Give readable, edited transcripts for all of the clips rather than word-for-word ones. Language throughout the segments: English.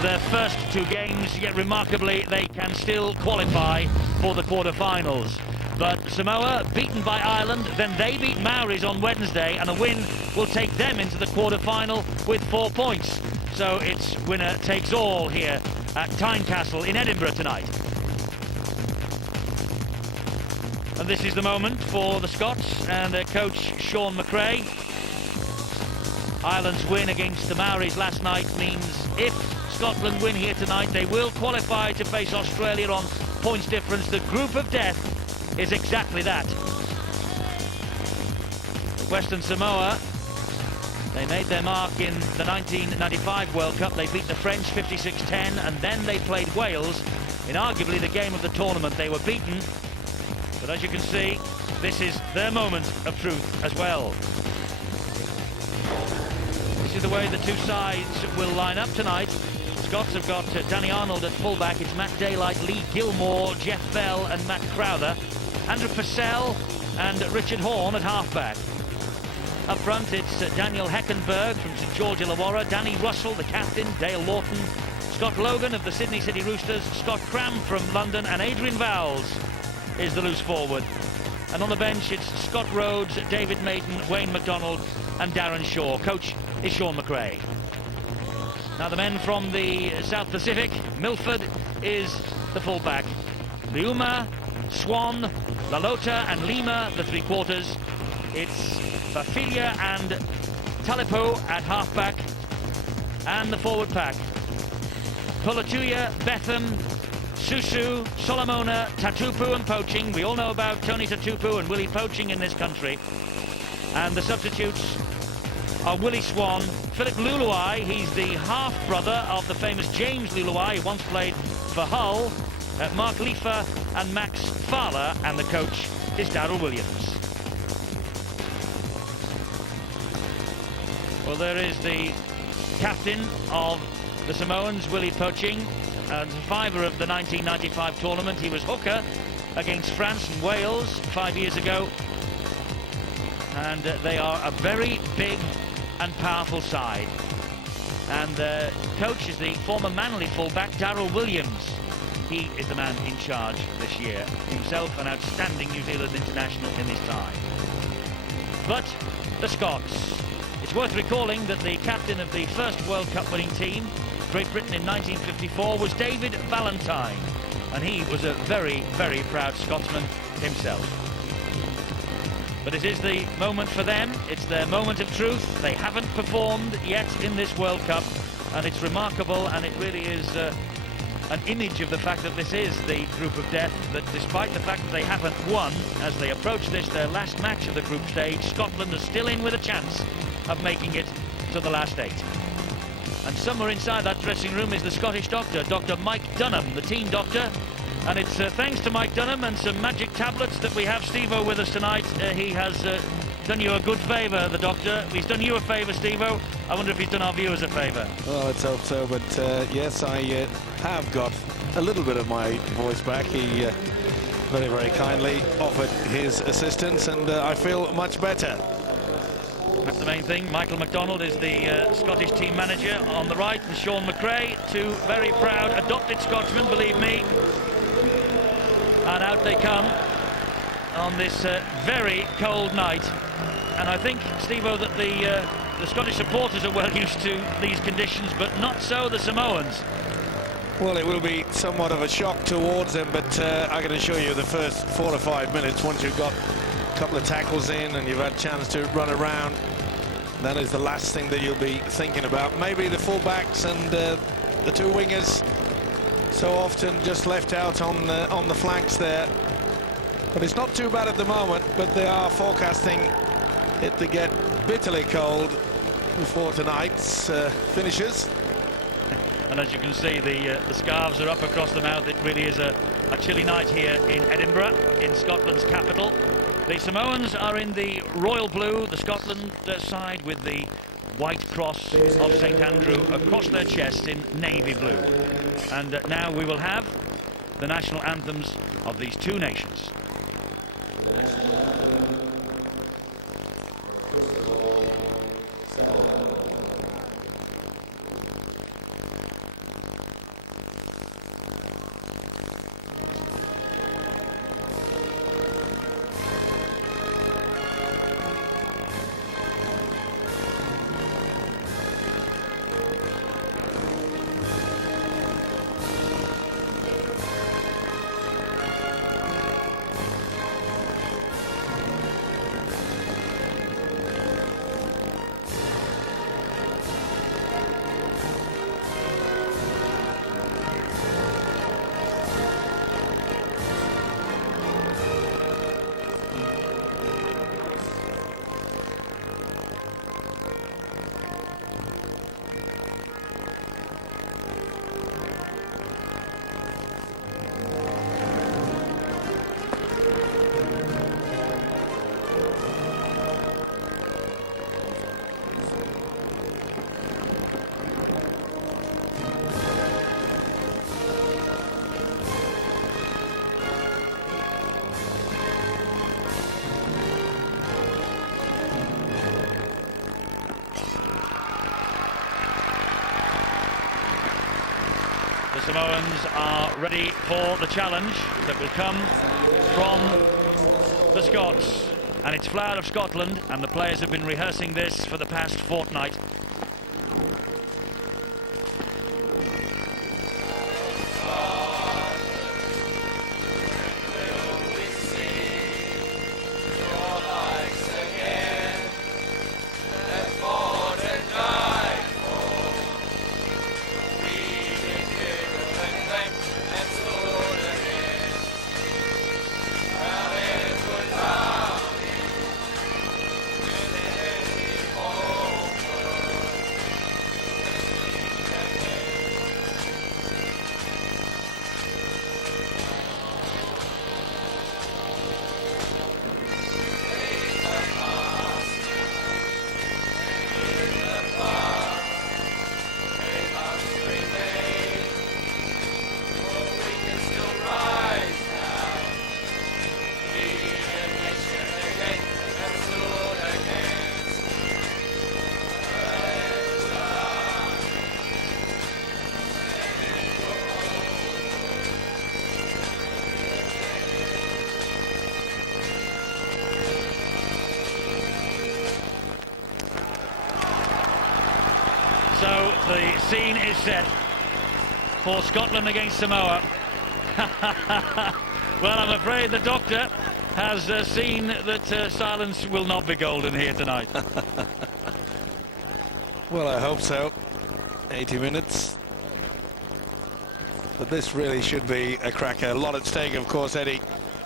their first two games, yet remarkably they can still qualify for the quarter-finals. But Samoa beaten by Ireland, then they beat Maoris on Wednesday, and a win will take them into the quarter-final with 4 points. So it's winner takes all here at Tynecastle in Edinburgh tonight. And this is the moment for the Scots and their coach Sean McRae. Ireland's win against the Maoris last night means if Scotland win here tonight, they will qualify to face Australia on points difference. The group of death is exactly that. Western Samoa, they made their mark in the 1995 World Cup. They beat the French 56-10, and then they played Wales in arguably the game of the tournament. They were beaten, but as you can see, this is their moment of truth as well. This is the way the two sides will line up tonight. Scots have got Danny Arnold at fullback. It's Matt Daylight, Lee Gilmore, Jeff Bell and Matt Crowther. Andrew Purcell and Richard Horne at halfback. Up front it's Daniel Heckenberg from St George Illawarra, Danny Russell, the captain, Dale Lawton, Scott Logan of the Sydney City Roosters, Scott Cram from London, and Adrian Vowles is the loose forward. And on the bench it's Scott Rhodes, David Maiden, Wayne McDonald and Darren Shaw. Coach is Sean McRae. Now the men from the South Pacific, Milford is the fullback. Liuma, Swan, Lalota and Lima, the three quarters. It's Fafilia and Talipo at halfback, and the forward pack. Pulatuya, Betham, Susu, Solomona, Tatupu and Poaching. We all know about Tony Tatupu and Willie Poaching in this country. And the substitutes are Willie Swan, Philip Luluai, he's the half-brother of the famous James Luluai, who once played for Hull, Mark Leifer and Max Fowler, and the coach is Darryl Williams. Well, there is the captain of the Samoans, Willie Poaching, and survivor of the 1995 tournament. He was hooker against France and Wales 5 years ago. And they are a very big and powerful side. And the coach is the former Manly fullback, Darryl Williams. He is the man in charge this year. Himself an outstanding New Zealand international in his time. But the Scots. It's worth recalling that the captain of the first World Cup winning team, Great Britain in 1954, was David Valentine. And he was a very, very proud Scotsman himself. But it is the moment for them. It's their moment of truth. They haven't performed yet in this World Cup, and it's remarkable, and it really is an image of the fact that this is the group of death, that despite the fact that they haven't won, as they approach this, their last match of the group stage, Scotland is still in with a chance of making it to the last 8. And somewhere inside that dressing room is the Scottish doctor, Dr. Mike Dunham, the team doctor. And it's thanks to Mike Dunham and some magic tablets that we have Steve-O with us tonight. He has done you a good favour, the doctor. He's done you a favour, Steve-O. I wonder if he's done our viewers a favour. Well, let's hope so, but yes, I have got a little bit of my voice back. He very, very kindly offered his assistance, and I feel much better. That's the main thing. Michael McDonald is the Scottish team manager on the right, and Sean McRae, two very proud adopted Scotchmen, believe me. And out they come on this very cold night. And I think, Steve-O, that the Scottish supporters are well used to these conditions, but not so the Samoans. Well, it will be somewhat of a shock towards them, but I can assure you the first 4 or 5 minutes, once you've got a couple of tackles in and you've had a chance to run around, that is the last thing that you'll be thinking about. Maybe the fullbacks and the two wingers, so often just left out on the flanks there. But it's not too bad at the moment, but they are forecasting it to get bitterly cold before tonight's finishes. And as you can see, the scarves are up across the mouth. It really is a chilly night here in Edinburgh, in Scotland's capital. The Samoans are in the royal blue, the Scotland side with the white cross of St Andrew across their chest in navy blue. And now we will have the national anthems of these two nations. the Samoans are ready for the challenge that will come from the Scots. And it's Flower of Scotland, and the players have been rehearsing this for the past fortnight. So the scene is set for Scotland against Samoa. Well, I'm afraid the doctor has seen that silence will not be golden here tonight. Well, I hope so. 80 minutes. But this really should be a cracker. A lot at stake, of course, Eddie.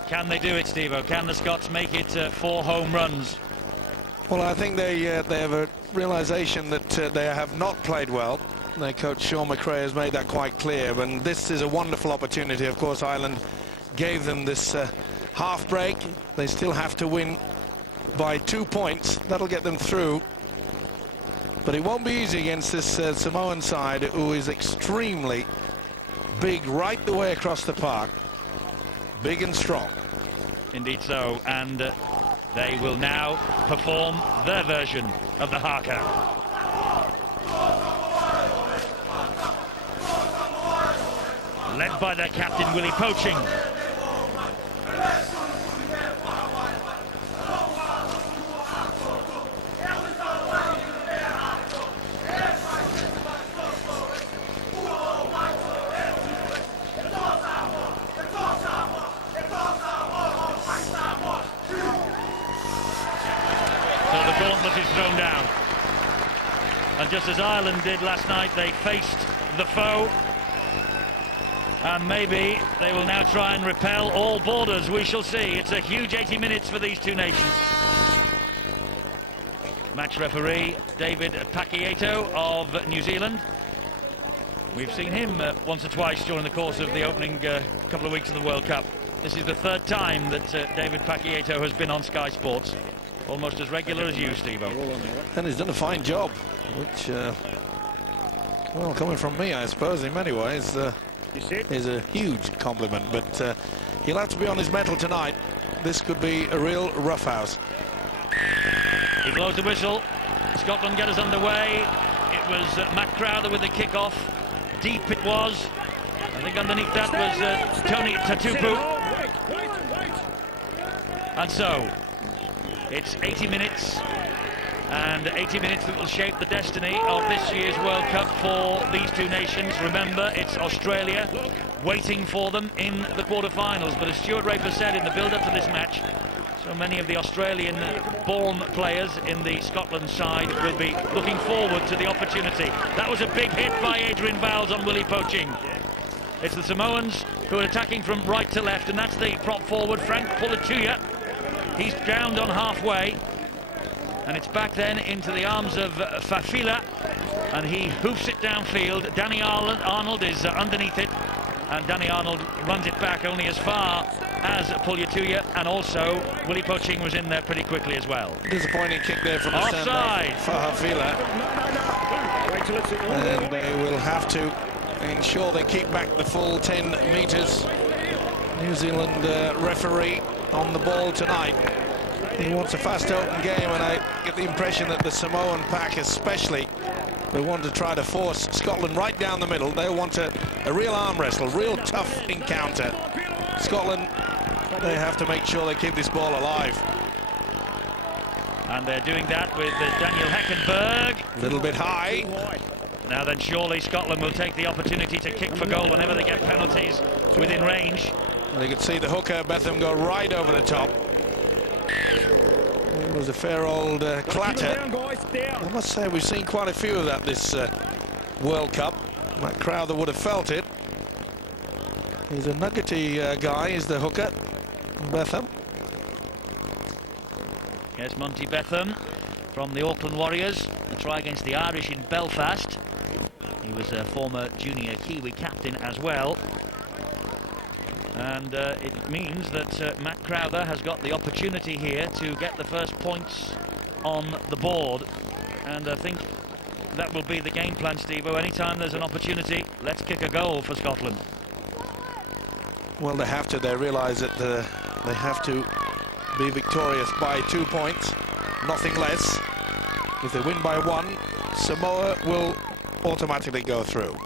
Can they do it, Steve-O? Can the Scots make it 4 home runs? Well, I think they have a realization that they have not played well. Their coach Sean McRae has made that quite clear, and this is a wonderful opportunity. Of course, Ireland gave them this half break. They still have to win by 2 points. That'll get them through. But it won't be easy against this Samoan side, who is extremely big right the way across the park. Big and strong. Indeed so, and they will now perform their version of the haka. Led by their captain, Willie Poaching. Gauntlet is thrown down, and just as Ireland did last night, they faced the foe, and maybe they will now try and repel all borders. We shall see. It's a huge 80 minutes for these two nations. Match referee David Pakiato of New Zealand. We've seen him once or twice during the course of the opening couple of weeks of the World Cup. This is the 3rd time that David Pakiato has been on Sky Sports. Almost as regular as you, Steve-O. And he's done a fine job, which, well, coming from me, I suppose, in many ways, is a huge compliment. But he'll have to be on his mettle tonight. This could be a real roughhouse. He blows the whistle. Scotland get us underway. It was Matt Crowther with the kick-off. Deep it was. I think underneath that was Tony Tatupu. And so it's 80 minutes, and 80 minutes that will shape the destiny of this year's World Cup for these two nations. Remember, it's Australia waiting for them in the quarter-finals. But as Stuart Raper said in the build-up to this match, so many of the Australian-born players in the Scotland side will be looking forward to the opportunity. That was a big hit by Adrian Vowles on Willie Poaching. It's the Samoans who are attacking from right to left, and that's the prop forward, Frank Pulituya. He's downed on halfway, and it's back then into the arms of Fafila, and he hoofs it downfield. Danny Arnold is underneath it, and Danny Arnold runs it back only as far as Pulituya, and also Willie Poaching was in there pretty quickly as well. Disappointing kick there from the offside for Fafila. And they will have to ensure they keep back the full 10 metres. New Zealand referee on the ball tonight. He wants a fast open game, and I get the impression that the Samoan pack especially will want to try to force Scotland right down the middle. They'll want a real arm wrestle, real tough encounter. Scotland, they have to make sure they keep this ball alive. And they're doing that with Daniel Heckenberg. A little bit high. Now then, surely Scotland will take the opportunity to kick for goal whenever they get penalties within range. And you can see the hooker, Betham, go right over the top. It was a fair old clatter. I must say, we've seen quite a few of that this World Cup. Matt Crowther would have felt it. He's a nuggety guy, is the hooker, Betham. Yes, Monty Betham from the Auckland Warriors. A try against the Irish in Belfast. He was a former junior Kiwi captain as well. And it means that Matt Crowther has got the opportunity here to get the first points on the board. And I think that will be the game plan, Steve-O. Anytime there's an opportunity, let's kick a goal for Scotland. Well, they have to. They realise that they have to be victorious by 2 points, nothing less. If they win by 1, Samoa will automatically go through.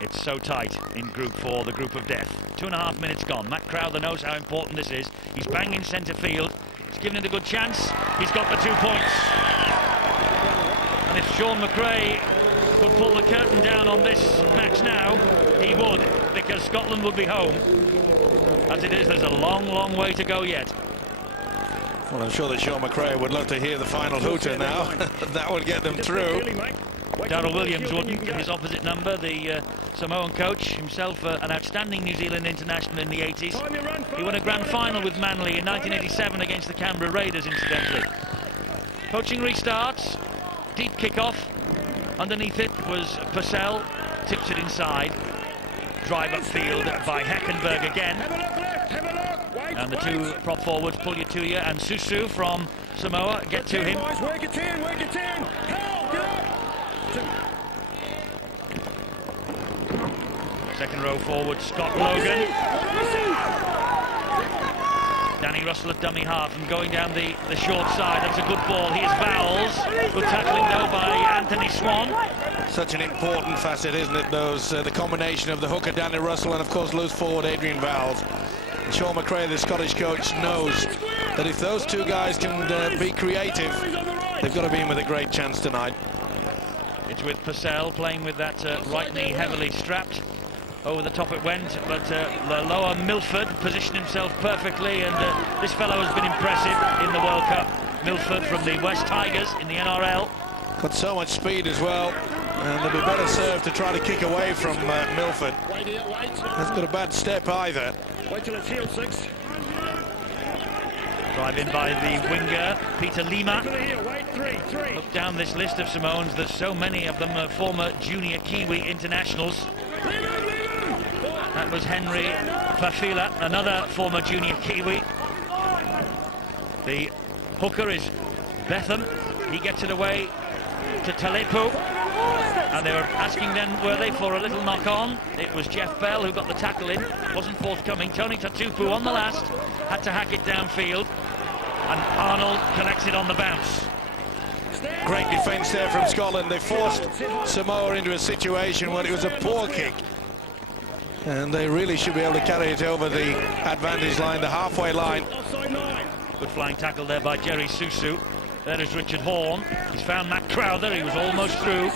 It's so tight in Group 4, the group of death. 2.5 minutes gone. Matt Crowther knows how important this is. He's banging centre field. He's given it a good chance. He's got the 2 points. And if Sean McRae could pull the curtain down on this match now, he would, because Scotland would be home. As it is, there's a long, long way to go yet. Well, I'm sure that Sean McRae would love to hear the final hooter now. That would get them through. Darryl Williams wouldn't, his opposite number, the Samoan coach, himself an outstanding New Zealand international in the 80s. He won a grand final with Manly in 1987 against the Canberra Raiders, incidentally. Coaching restarts, deep kick-off. Underneath it was Purcell, tips it inside. Drive upfield by Heckenberg again. And the 2 prop forwards, Puliatuya and Susu from Samoa, get to him. Second row forward, Scott Logan. Danny Russell at dummy half and going down the short side. That's a good ball. Here's Vowles. Good tackling though by Anthony Swan. Such an important facet, isn't it? The combination of the hooker Danny Russell and of course loose forward Adrian Vowles. And Sean McRae, the Scottish coach, knows that if those 2 guys can be creative, they've got to be in with a great chance tonight. It's with Purcell playing with that right knee heavily strapped. Over the top it went, but the lower Milford positioned himself perfectly, and this fellow has been impressive in the World Cup. Milford from the West Tigers in the NRL. Got so much speed as well, and they'll be better served to try to kick away from Milford. Hasn't got a bad step either. Wait till it's heel 6. Drive in by the winger, Peter Lima. Look down this list of Samoans, there's so many of them are former junior Kiwi internationals. That was Henry Fafila, another former junior Kiwi. The hooker is Betham. He gets it away to Talepu. And they were asking then, were they, for a little knock-on? It was Jeff Bell who got the tackle in. Wasn't forthcoming. Tony Tatupu on the last. Had to hack it downfield. And Arnold connects it on the bounce. Great defence there from Scotland. They forced Samoa into a situation where it was a poor kick. And they really should be able to carry it over the advantage line, the halfway line. Good flying tackle there by Jerry Susu. There is Richard Horne. He's found Matt Crowther. He was almost through.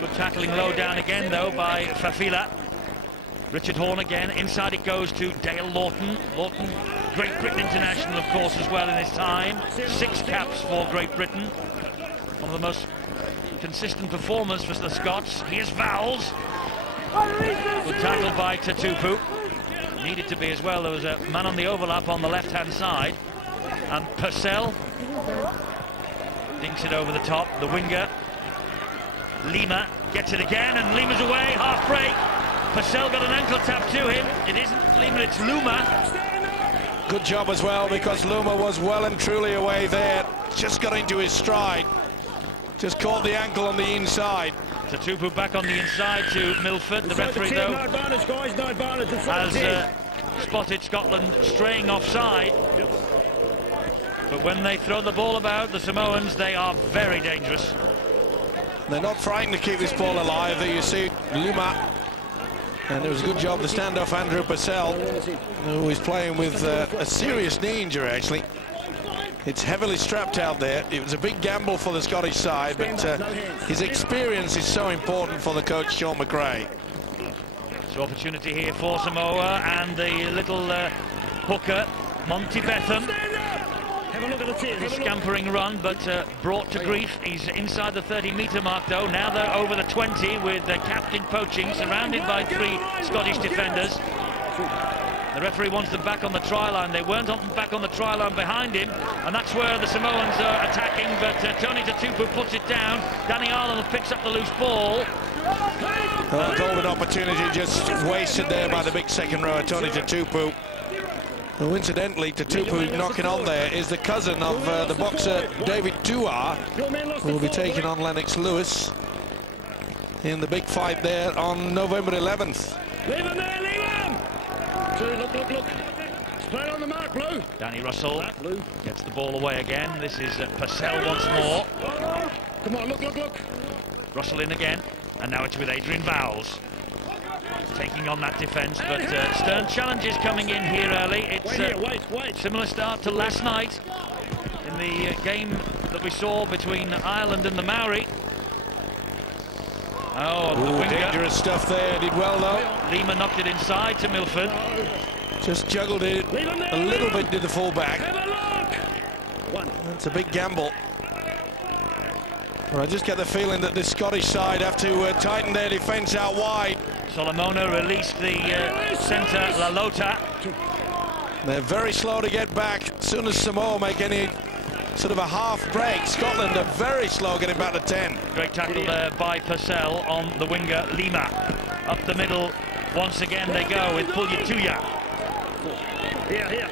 Good tackling low down again, though, by Fafila. Richard Horne again. Inside it goes to Dale Lawton. Lawton, Great Britain international, of course, as well in his time. 6 caps for Great Britain. One of the most consistent performers for the Scots. Here's Vowles. Good tackle by Tatupu. Needed to be as well. There was a man on the overlap on the left-hand side. And Purcell dinks it over the top. The winger, Lima, gets it again, and Lima's away. Half break. Purcell got an ankle tap to him. It isn't Lima, it's Luma. Good job as well, because Luma was well and truly away there. Just got into his stride. Just caught the ankle on the inside. Tatupu back on the inside to Milford. The referee, though, has spotted Scotland straying offside. But when they throw the ball about, the Samoans, they are very dangerous. They're not frightened to keep this ball alive. There you see Lima. And it was a good job to stand off Andrew Purcell, who is playing with a serious knee injury, actually. It's heavily strapped out there. It was a big gamble for the Scottish side, but his experience is so important for the coach, Sean McRae. So opportunity here for Samoa and the little hooker, Monty Betham. Have a look at the tears. A scampering run, but brought to grief. He's inside the 30-metre mark, though. Now they're over the 20 with captain poaching, surrounded by 3 Scottish defenders. The referee wants them back on the try line. They weren't back on the try line behind him, and that's where the Samoans are attacking, but Tony Tatupu puts it down. Danny Arnold picks up the loose ball. A golden opportunity just wasted there by the big second rower, Tony Tatupu. Who, incidentally, Tatupu knocking on there is the cousin of the boxer David Tua, who will be taking on Lennox Lewis in the big fight there on November 11th. Leave him there, leave him! Look. It's played on the mark, Blue. Danny Russell gets the ball away again. This is Purcell once more. Come on, look. Russell in again, and now it's with Adrian Vowles. Taking on that defence, but stern challenges coming in here early. It's wait. Similar start to last night in the game that we saw between Ireland and the Maori. Oh, the winger. Dangerous stuff there. Did well though. Lima knocked it inside to Milford. Just juggled it a little bit to the fullback. Have a look. It's a big gamble. But I just get the feeling that this Scottish side have to tighten their defence out wide. Solomona released the centre, Lalota. They're very slow to get back. As soon as Samoa make any sort of a half break, Scotland are very slow getting back to 10. Great tackle there by Purcell on the winger Lima. Up the middle, once again they go with Pulyatuya. Here.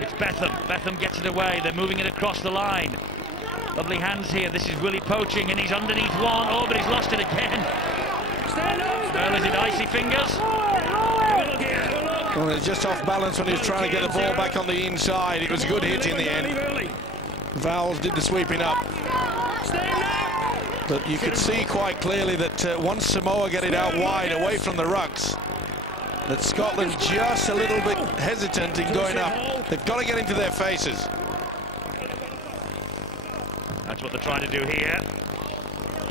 It's Betham. Betham gets it away. They're moving it across the line. Lovely hands here. This is Willie poaching, and he's underneath one. Oh, but he's lost it again. Stand up. Well, is it icy fingers? Well, it's just off balance when he was trying to get the ball back on the inside. It was a good hit in the end. Vowles did the sweeping up. But you could see quite clearly that once Samoa get it out wide, away from the rucks, that Scotland just a little bit hesitant in going up. They've got to get into their faces. That's what they're trying to do here.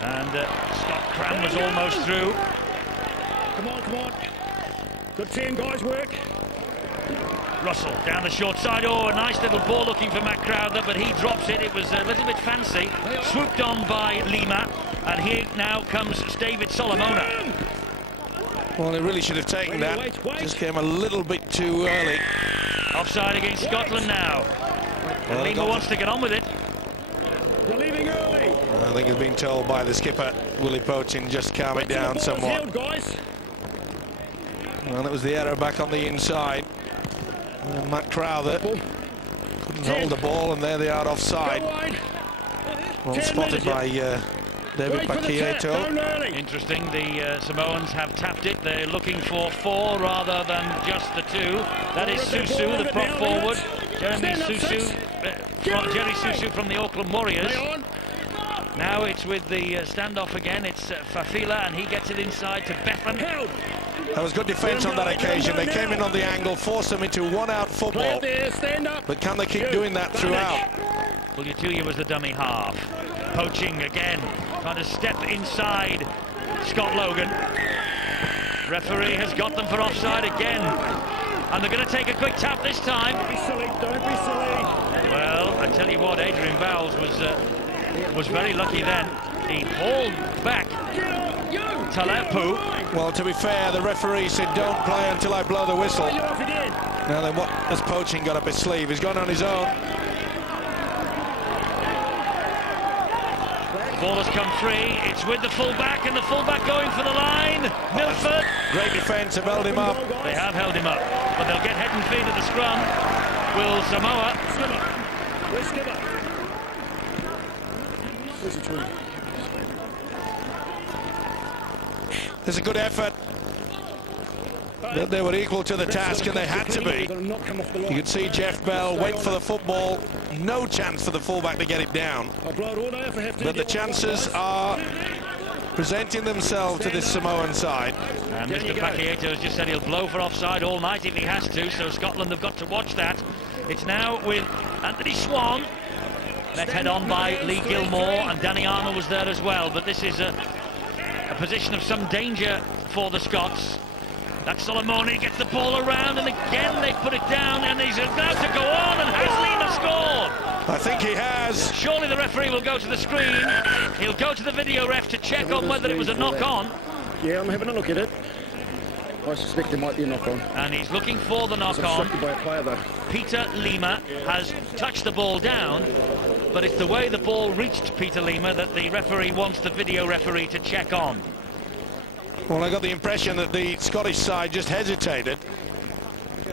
And Scott Cram was almost through. Come on. Good team, guys, work. Russell down the short side. Oh, a nice little ball looking for Matt Crowther, but he drops it. It was a little bit fancy. Swooped on by Lima. And here now comes David Solomona. Well, they really should have taken that. Just came a little bit too early. Offside against Scotland now. And Lima wants to get on with it. You're leaving early. I think he's been told by the skipper, Willie Poaching, just calm it down somewhat. Well, it was the error back on the inside. And Matt Crowther couldn't hold the ball, and there they are offside. Well spotted by David Paquieto. Interesting, the Samoans have tapped it. They're looking for 4 rather than just the 2. That is Susu, the prop forward. Jerry Susu from the Auckland Warriors. Now it's with the standoff again. It's Fafila, and he gets it inside to Betham. That was good defence on that occasion. They came in on the angle, forced them into one-out football. But can they keep doing that throughout? Pulyatuya was the dummy half. Poaching again, trying to step inside Scott Logan. Referee has got them for offside again. And they're going to take a quick tap this time. Don't be silly. Well, I tell you what, Adrian Vowles was very lucky then. He hauled back Talapu. Well, to be fair, the referee said don't play until I blow the whistle. Now then, what has Poaching got up his sleeve? He's gone on his own. The ball has come free. It's with the fullback, and the fullback going for the line. Milford. Great defence, have held him up. They have held him up, but they'll get head and feet at the scrum. Will Samoa. Where's Skipper? Where's the tree? There's a good effort. that they were equal to the task, and they had to be. You could see Jeff Bell wait for the football. No chance for the fullback to get it down. But the chances are presenting themselves to this Samoan side. And Mr. Pakiato has just said he'll blow for offside all night if he has to, so Scotland have got to watch that. It's now with Anthony Swan, led head on by Lee Gilmore, and Danny Armour was there as well. But this is a position of some danger for the Scots. That's Solomoni, gets the ball around, and again they put it down, and he's about to go on, and has Lima scored? I think he has. Surely the referee will go to the screen. He'll go to the video ref to check on whether it was a knock-on. Yeah, I'm having a look at it. I suspect there might be a knock-on. And he's looking for the knock-on. Peter Lima has touched the ball down, but it's the way the ball reached Peter Lima that the referee wants the video referee to check on. Well, I got the impression that the Scottish side just hesitated.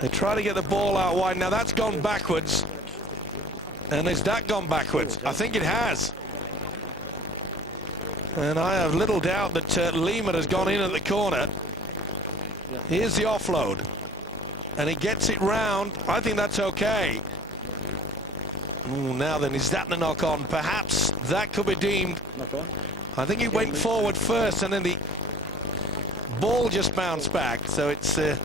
They try to get the ball out wide. Now that's gone backwards. And has that gone backwards? I think it has. And I have little doubt that Lehman has gone in at the corner. Here's the offload. And he gets it round. I think that's okay. Ooh, now then, is that the knock-on? Perhaps that could be deemed. I think he went forward first, and then the ball just bounced back. So it's a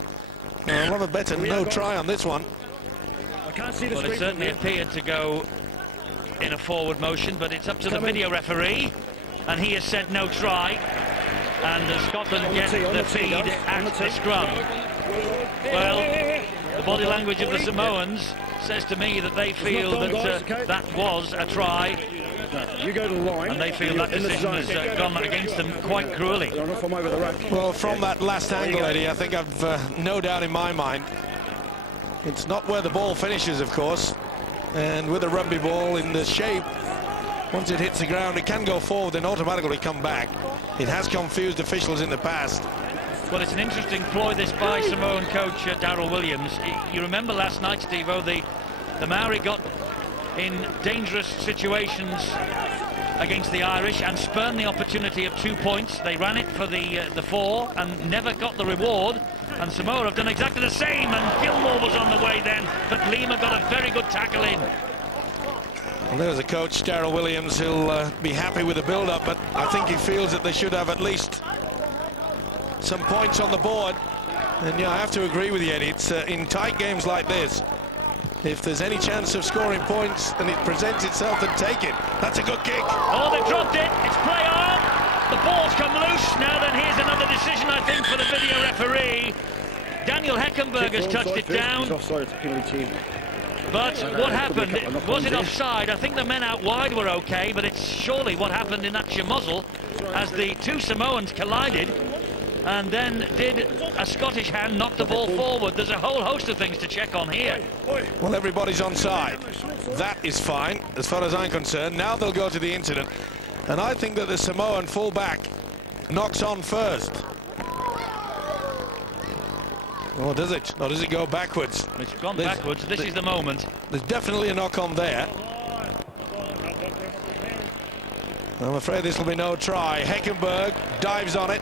lot of better no try on this one. Well, it certainly appeared to go in a forward motion, but it's up to the video referee, and he has said no try, and Scotland get the feed at the scrum. Well, the body language of the Samoans says to me that they feel that that was a try, you go to the line, and they feel that decision has gone against them quite cruelly. Well, from that last angle, Eddie, I think I've no doubt in my mind. It's not where the ball finishes, of course, and with a rugby ball in the shape, once it hits the ground, it can go forward and automatically come back. It has confused officials in the past. Well, it's an interesting ploy, this, by Samoan coach Darryl Williams. You remember last night, Steve-O, the Maori got in dangerous situations against the Irish and spurned the opportunity of 2 points. They ran it for the 4 and never got the reward. And Samoa have done exactly the same, and Gilmore was on the way then, but Lima got a very good tackle in. Well, there's a coach, Darryl Williams. He'll be happy with the build-up, but I think he feels that they should have at least some points on the board. And yeah, I have to agree with you, Eddie. It's in tight games like this, if there's any chance of scoring points and it presents itself, then take it. That's a good kick. Oh, they dropped it. It's play on. The ball's come loose. Now then, here's another decision, I think, for the video referee. Daniel Heckenberg has touched it down. But what happened? Was it offside? I think the men out wide were okay, but it's surely what happened in that muzzle as the two Samoans collided, and then did a Scottish hand knock the ball forward. There's a whole host of things to check on here. Well, everybody's on side. That is fine, as far as I'm concerned. Now they'll go to the incident. And I think that the Samoan fullback knocks on first. Or does it? Or does it go backwards? It's gone backwards. This is the moment. There's definitely a knock on there. I'm afraid this will be no try. Heckenberg dives on it.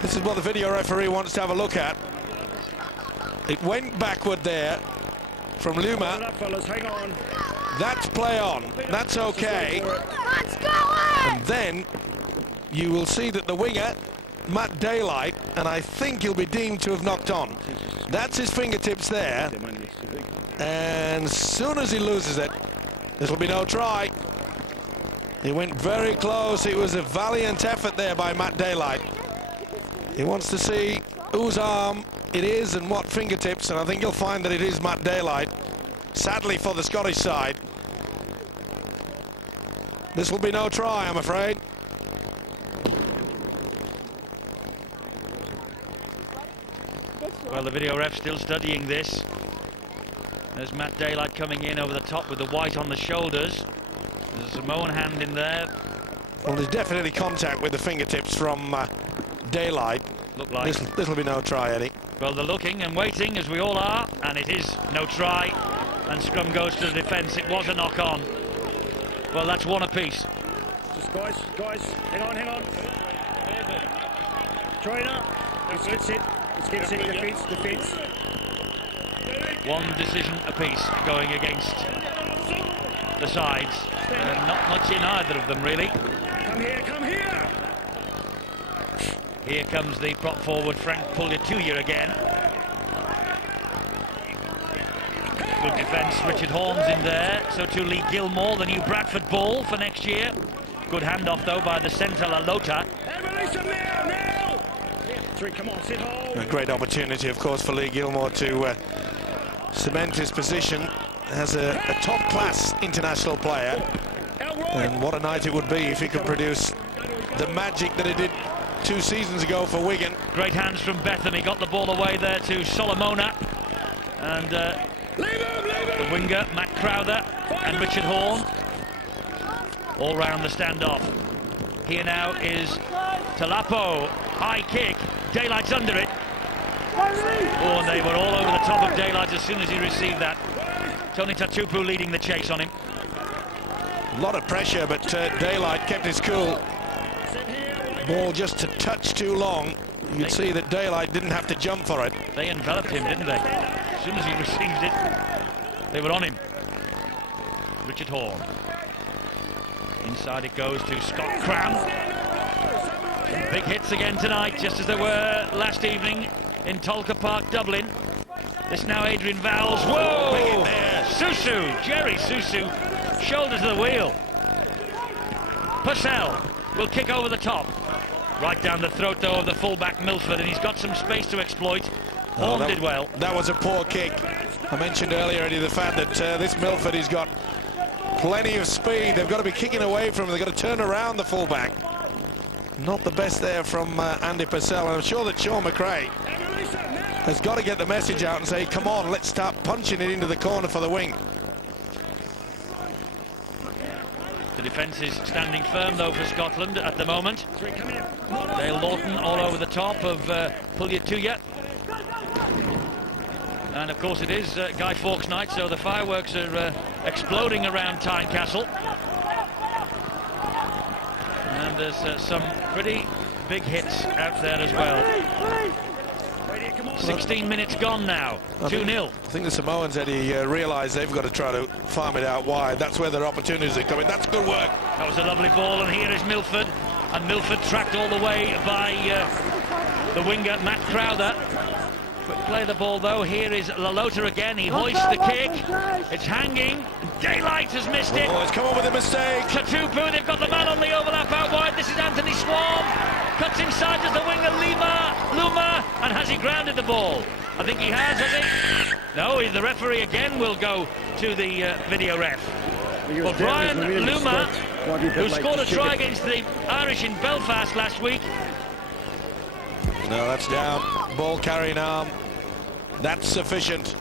This is what the video referee wants to have a look at. It went backward there from Luma. That's play on. That's okay. Let's go! And then you will see that the winger, Matt Daylight, and I think he'll be deemed to have knocked on. That's his fingertips there. And as soon as he loses it, this will be no try. He went very close. It was a valiant effort there by Matt Daylight. He wants to see whose arm it is and what fingertips, and I think you'll find that it is Matt Daylight. Sadly for the Scottish side, this will be no try, I'm afraid. Well, the video ref still studying this. There's Matt Daylight coming in over the top with the white on the shoulders. There's a Samoan hand in there. Well, there's definitely contact with the fingertips from Daylight. Look like. This will be no try, Eddie. Well, they're looking and waiting, as we all are, and it is no try. And scrum goes to the defence. It was a knock-on. Well, that's one apiece. Just guys, hang on. Trainer, let's sit. Let's keep seeing defeats. One decision apiece going against the sides. Not much in either of them, really. Come here! Here comes the prop forward, Frank Pugliatuya again. Good defence, Richard Horne's in there. So too Lee Gilmore, the new Bradford ball for next year. Good handoff, though, by the centre, Lalota. Come on, sit hold. A great opportunity, of course, for Lee Gilmore to cement his position as a top-class international player. And what a night it would be if he could produce the magic that he did 2 seasons ago for Wigan. Great hands from Bethany, got the ball away there to Solomona. And the winger, Matt Crowther and Richard Horne. All round the standoff. Here now is Talapo, high kick, Daylight's under it. Oh, and they were all over the top of Daylight as soon as he received that. Tony Tatupu leading the chase on him. A lot of pressure, but Daylight kept his cool. Ball just a touch too long. You could see that Daylight didn't have to jump for it. They enveloped him, didn't they? As soon as he received it, they were on him. Richard Horne. Inside it goes to Scott Cram. Big hits again tonight, just as there were last evening in Tolka Park, Dublin. This now Adrian Vowles. Whoa! Big hit there. Susu, Jerry Susu, shoulder to the wheel. Purcell will kick over the top. Right down the throat, though, of the fullback Milford, and he's got some space to exploit. Horne did well. That was a poor kick. I mentioned earlier, Eddie, the fact that this Milford, he's got plenty of speed. They've got to be kicking away from him. They've got to turn around the fullback. Not the best there from Andy Purcell, and I'm sure that Sean McRae has got to get the message out and say, come on, let's start punching it into the corner for the wing. The defence is standing firm, though, for Scotland at the moment. Dale Lawton all over the top of Pugliatuya. And, of course, it is Guy Fawkes night, so the fireworks are exploding around Tynecastle. And there's some pretty big hits out there as well. 16 minutes gone now, 2-0. I think the Samoans, Eddie, realise they've got to try to farm it out wide. That's where their opportunities are coming. That's good work. That was a lovely ball, and here is Milford. And Milford tracked all the way by the winger, Matt Crowther. Quick play the ball, though. Here is Lalota again. He hoists the kick. It's hanging. Daylight has missed it. Oh, it's come up with a mistake. Tatupu, they've got the man on the overlap out wide. This is Anthony Swan. Cuts inside as the winger, Luma. And has he grounded the ball? I think he has he? No, the referee again will go to the video ref. Well, Brian Luma, who scored a try against the Irish in Belfast last week. No, that's down. Ball carrying arm. That's sufficient.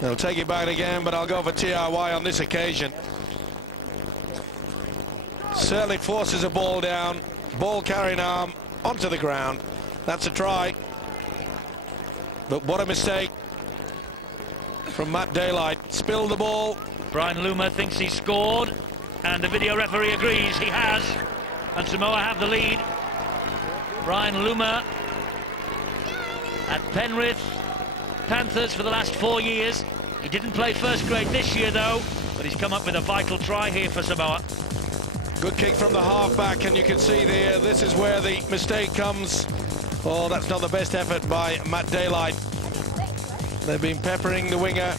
They'll take it back again, but I'll go for TRY on this occasion. Certainly forces a ball down. Ball carrying arm onto the ground. That's a try. But what a mistake from Matt Daylight. Spilled the ball. Brian Luma thinks he scored, and the video referee agrees he has. And Samoa have the lead. Brian Luma at Penrith Panthers for the last 4 years. He didn't play first grade this year, though, but he's come up with a vital try here for Samoa. Good kick from the halfback, and you can see there, this is where the mistake comes. Oh, that's not the best effort by Matt Daylight. They've been peppering the winger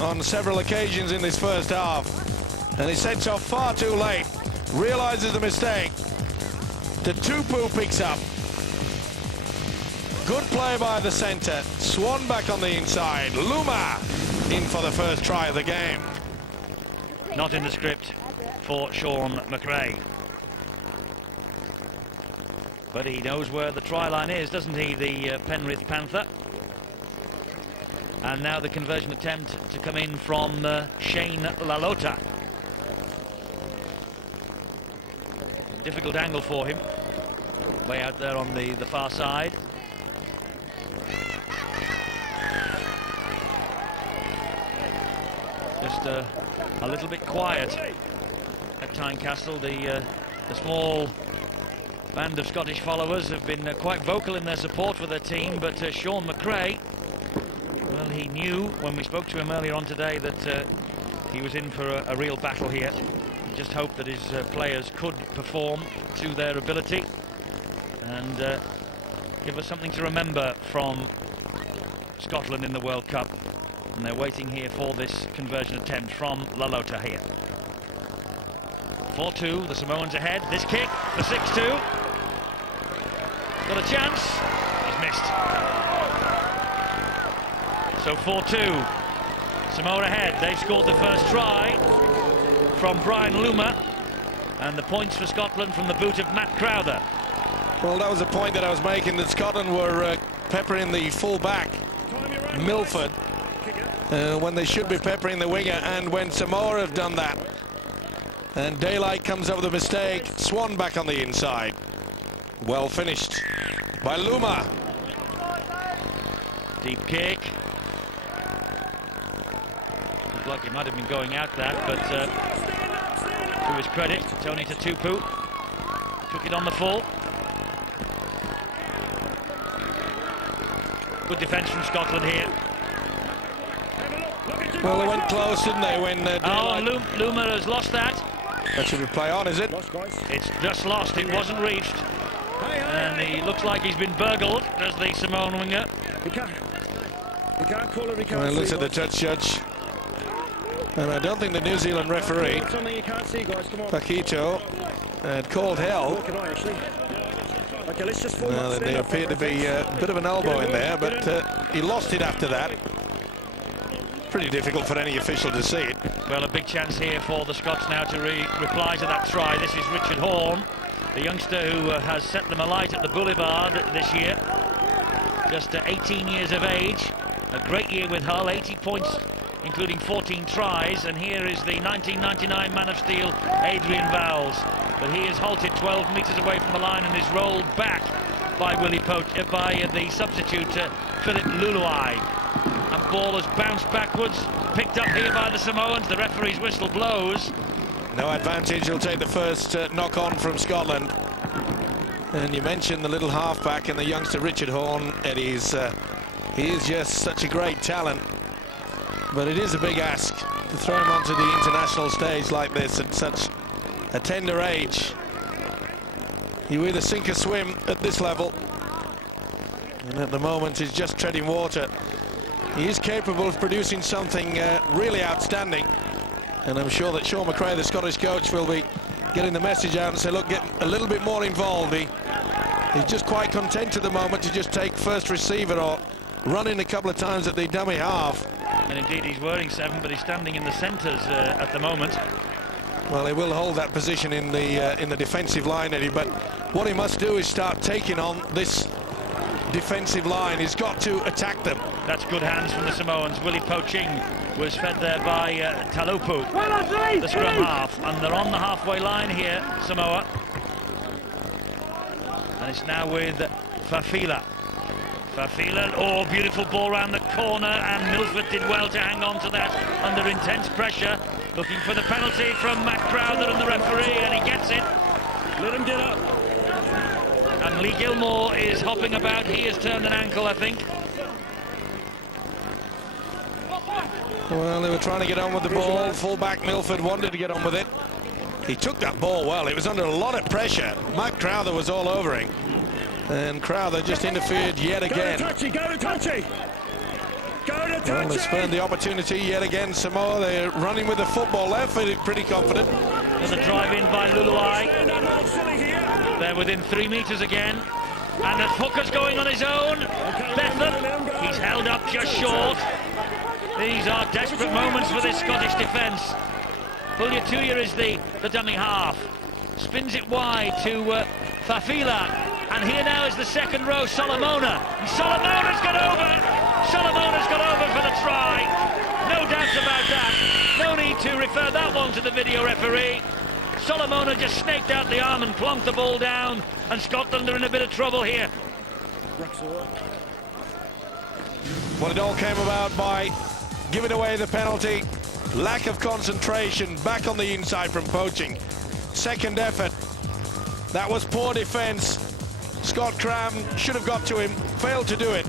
on several occasions in this first half, and he sets off far too late. Realises the mistake. Tatupu picks up. Good play by the centre. Swan back on the inside. Luma in for the first try of the game. Not in the script for Sean McRae. But he knows where the try line is, doesn't he, the Penrith Panther? And now the conversion attempt to come in from Shane Lalota. Difficult angle for him. Way out there on the far side. Just a little bit quiet at Tynecastle. The small band of Scottish followers have been quite vocal in their support for their team, but Sean McRae, well, he knew when we spoke to him earlier on today that he was in for a real battle here. He just hoped that his players could perform to their ability and give us something to remember from Scotland in the World Cup. And they're waiting here for this conversion attempt from Lalota here. 4-2, the Samoans ahead. This kick for 6-2. Got a chance. He's missed. So 4-2. Samoa ahead. They've scored the first try from Brian Luma. And the points for Scotland from the boot of Matt Crowther. Well, that was a point that I was making, that Scotland were peppering the full-back, Milford, when they should be peppering the winger, and when Samoa have done that. And Daylight comes up with a mistake. Swan back on the inside. Well finished by Luma. Deep kick. Looked like he might have been going out that, but to his credit, Tony Tatupu took it on the full. Good defence from Scotland here. Well, they went close, didn't they? When Luma has lost that. That should be play on, is it? It's just lost. It wasn't reached. And he looks like he's been burgled as the Samoan winger. We can't call it. Well, looks at the touch judge. And I don't think the New Zealand referee, Paquito, had called hell. Well, there appeared to be a bit of an elbow in there, but he lost it after that. Pretty difficult for any official to see it. Well, a big chance here for the Scots now to reply to that try. This is Richard Horn, the youngster who has set them alight at the Boulevard this year. Just 18 years of age. A great year with Hull, 80 points, including 14 tries. And here is the 1999 Man of Steel, Adrian Vowles. But he is halted 12 metres away from the line and is rolled back by the substitute, Philip Luluai. And ball has bounced backwards, picked up here by the Samoans. The referee's whistle blows. No advantage. He'll take the first knock on from Scotland. And you mentioned the little halfback and the youngster Richard Horn, and he is just such a great talent. But it is a big ask to throw him onto the international stage like this at such a tender age. You either sink or swim at this level. And at the moment he's just treading water. He is capable of producing something really outstanding. And I'm sure that Sean McRae, the Scottish coach, will be getting the message out and say, look, get a little bit more involved. He's just quite content at the moment to just take first receiver or run in a couple of times at the dummy half. And indeed he's wearing 7, but he's standing in the centres at the moment. Well, he will hold that position in the defensive line, Eddie, but what he must do is start taking on this defensive line. He's got to attack them. That's good hands from the Samoans. Willie Poching was fed there by Talopu, the scrum half, and they're on the halfway line here, Samoa. And it's now with Fafila. Fafila, oh, beautiful ball round the corner, and Milford did well to hang on to that under intense pressure. Looking for the penalty from Matt Crowther and the referee, and he gets it. Let him get up. And Lee Gilmore is hopping about. He has turned an ankle, I think. Well, they were trying to get on with the ball. Full-back Milford wanted to get on with it. He took that ball well. It was under a lot of pressure. Matt Crowther was all over him. And Crowther just interfered yet again. Go to Touchy! Well, they spurned the opportunity yet again. Samoa, they're running with the football. They're feeling pretty confident. There's a drive in by Luluai. They're within 3 metres again. And the hooker's going on his own. Betham, he's held up just short. These are desperate moments for this Scottish defence. Puliatuya is the dummy half. Spins it wide to Fafila. And here now is the second row, Solomona. And Solomona's got over. Solomona's got over for the try. No doubts about that. No need to refer that one to the video referee. Solomona just snaked out the arm and plonked the ball down. And Scotland are in a bit of trouble here. Well, it all came about by giving away the penalty. Lack of concentration, back on the inside from Poching. Second effort. That was poor defence. Scott Cram should have got to him, failed to do it.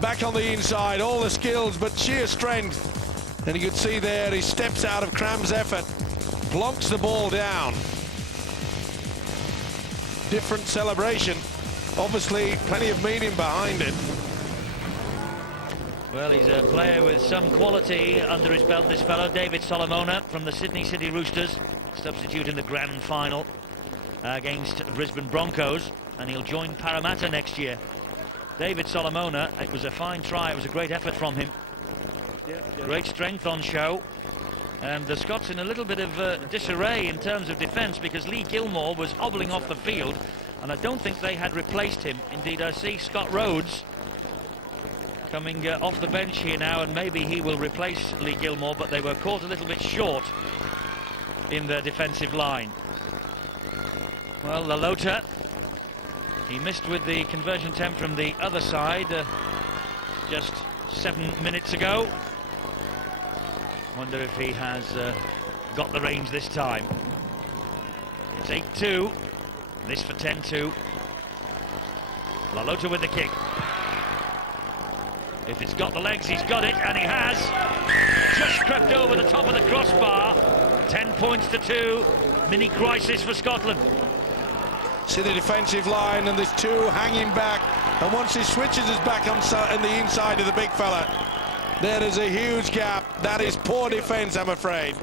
Back on the inside, all the skills, but sheer strength. And you could see there, he steps out of Cram's effort, plonks the ball down. Different celebration. Obviously, plenty of meaning behind it. Well, he's a player with some quality under his belt, this fellow, David Solomona from the Sydney City Roosters, substitute in the grand final against Brisbane Broncos, and he'll join Parramatta next year. David Solomona, it was a fine try, it was a great effort from him. Great strength on show, and the Scots in a little bit of disarray in terms of defence, because Lee Gilmore was hobbling off the field, and I don't think they had replaced him. Indeed, I see Scott Rhodes coming off the bench here now, and maybe he will replace Lee Gilmore, but they were caught a little bit short in their defensive line. Well, Lalota, he missed with the conversion attempt from the other side just 7 minutes ago. Wonder if he has got the range this time. It's 8-2, this for 10-2. Lalota with the kick. If it's got the legs, he's got it, and he has. Just crept over the top of the crossbar. 10 points to 2. Mini crisis for Scotland. See the defensive line, and there's two hanging back. And once he switches his back on the inside of the big fella, there is a huge gap. That is poor defence, I'm afraid.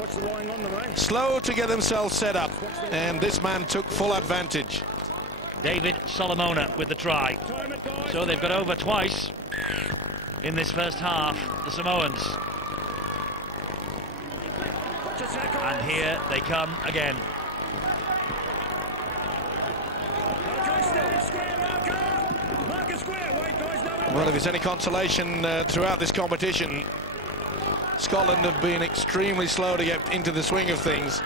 Slow to get themselves set up, and this man took full advantage. David Solomona with the try. So they've got over twice in this first half, the Samoans. And here they come again. Well, if it's any consolation throughout this competition, Scotland have been extremely slow to get into the swing of things.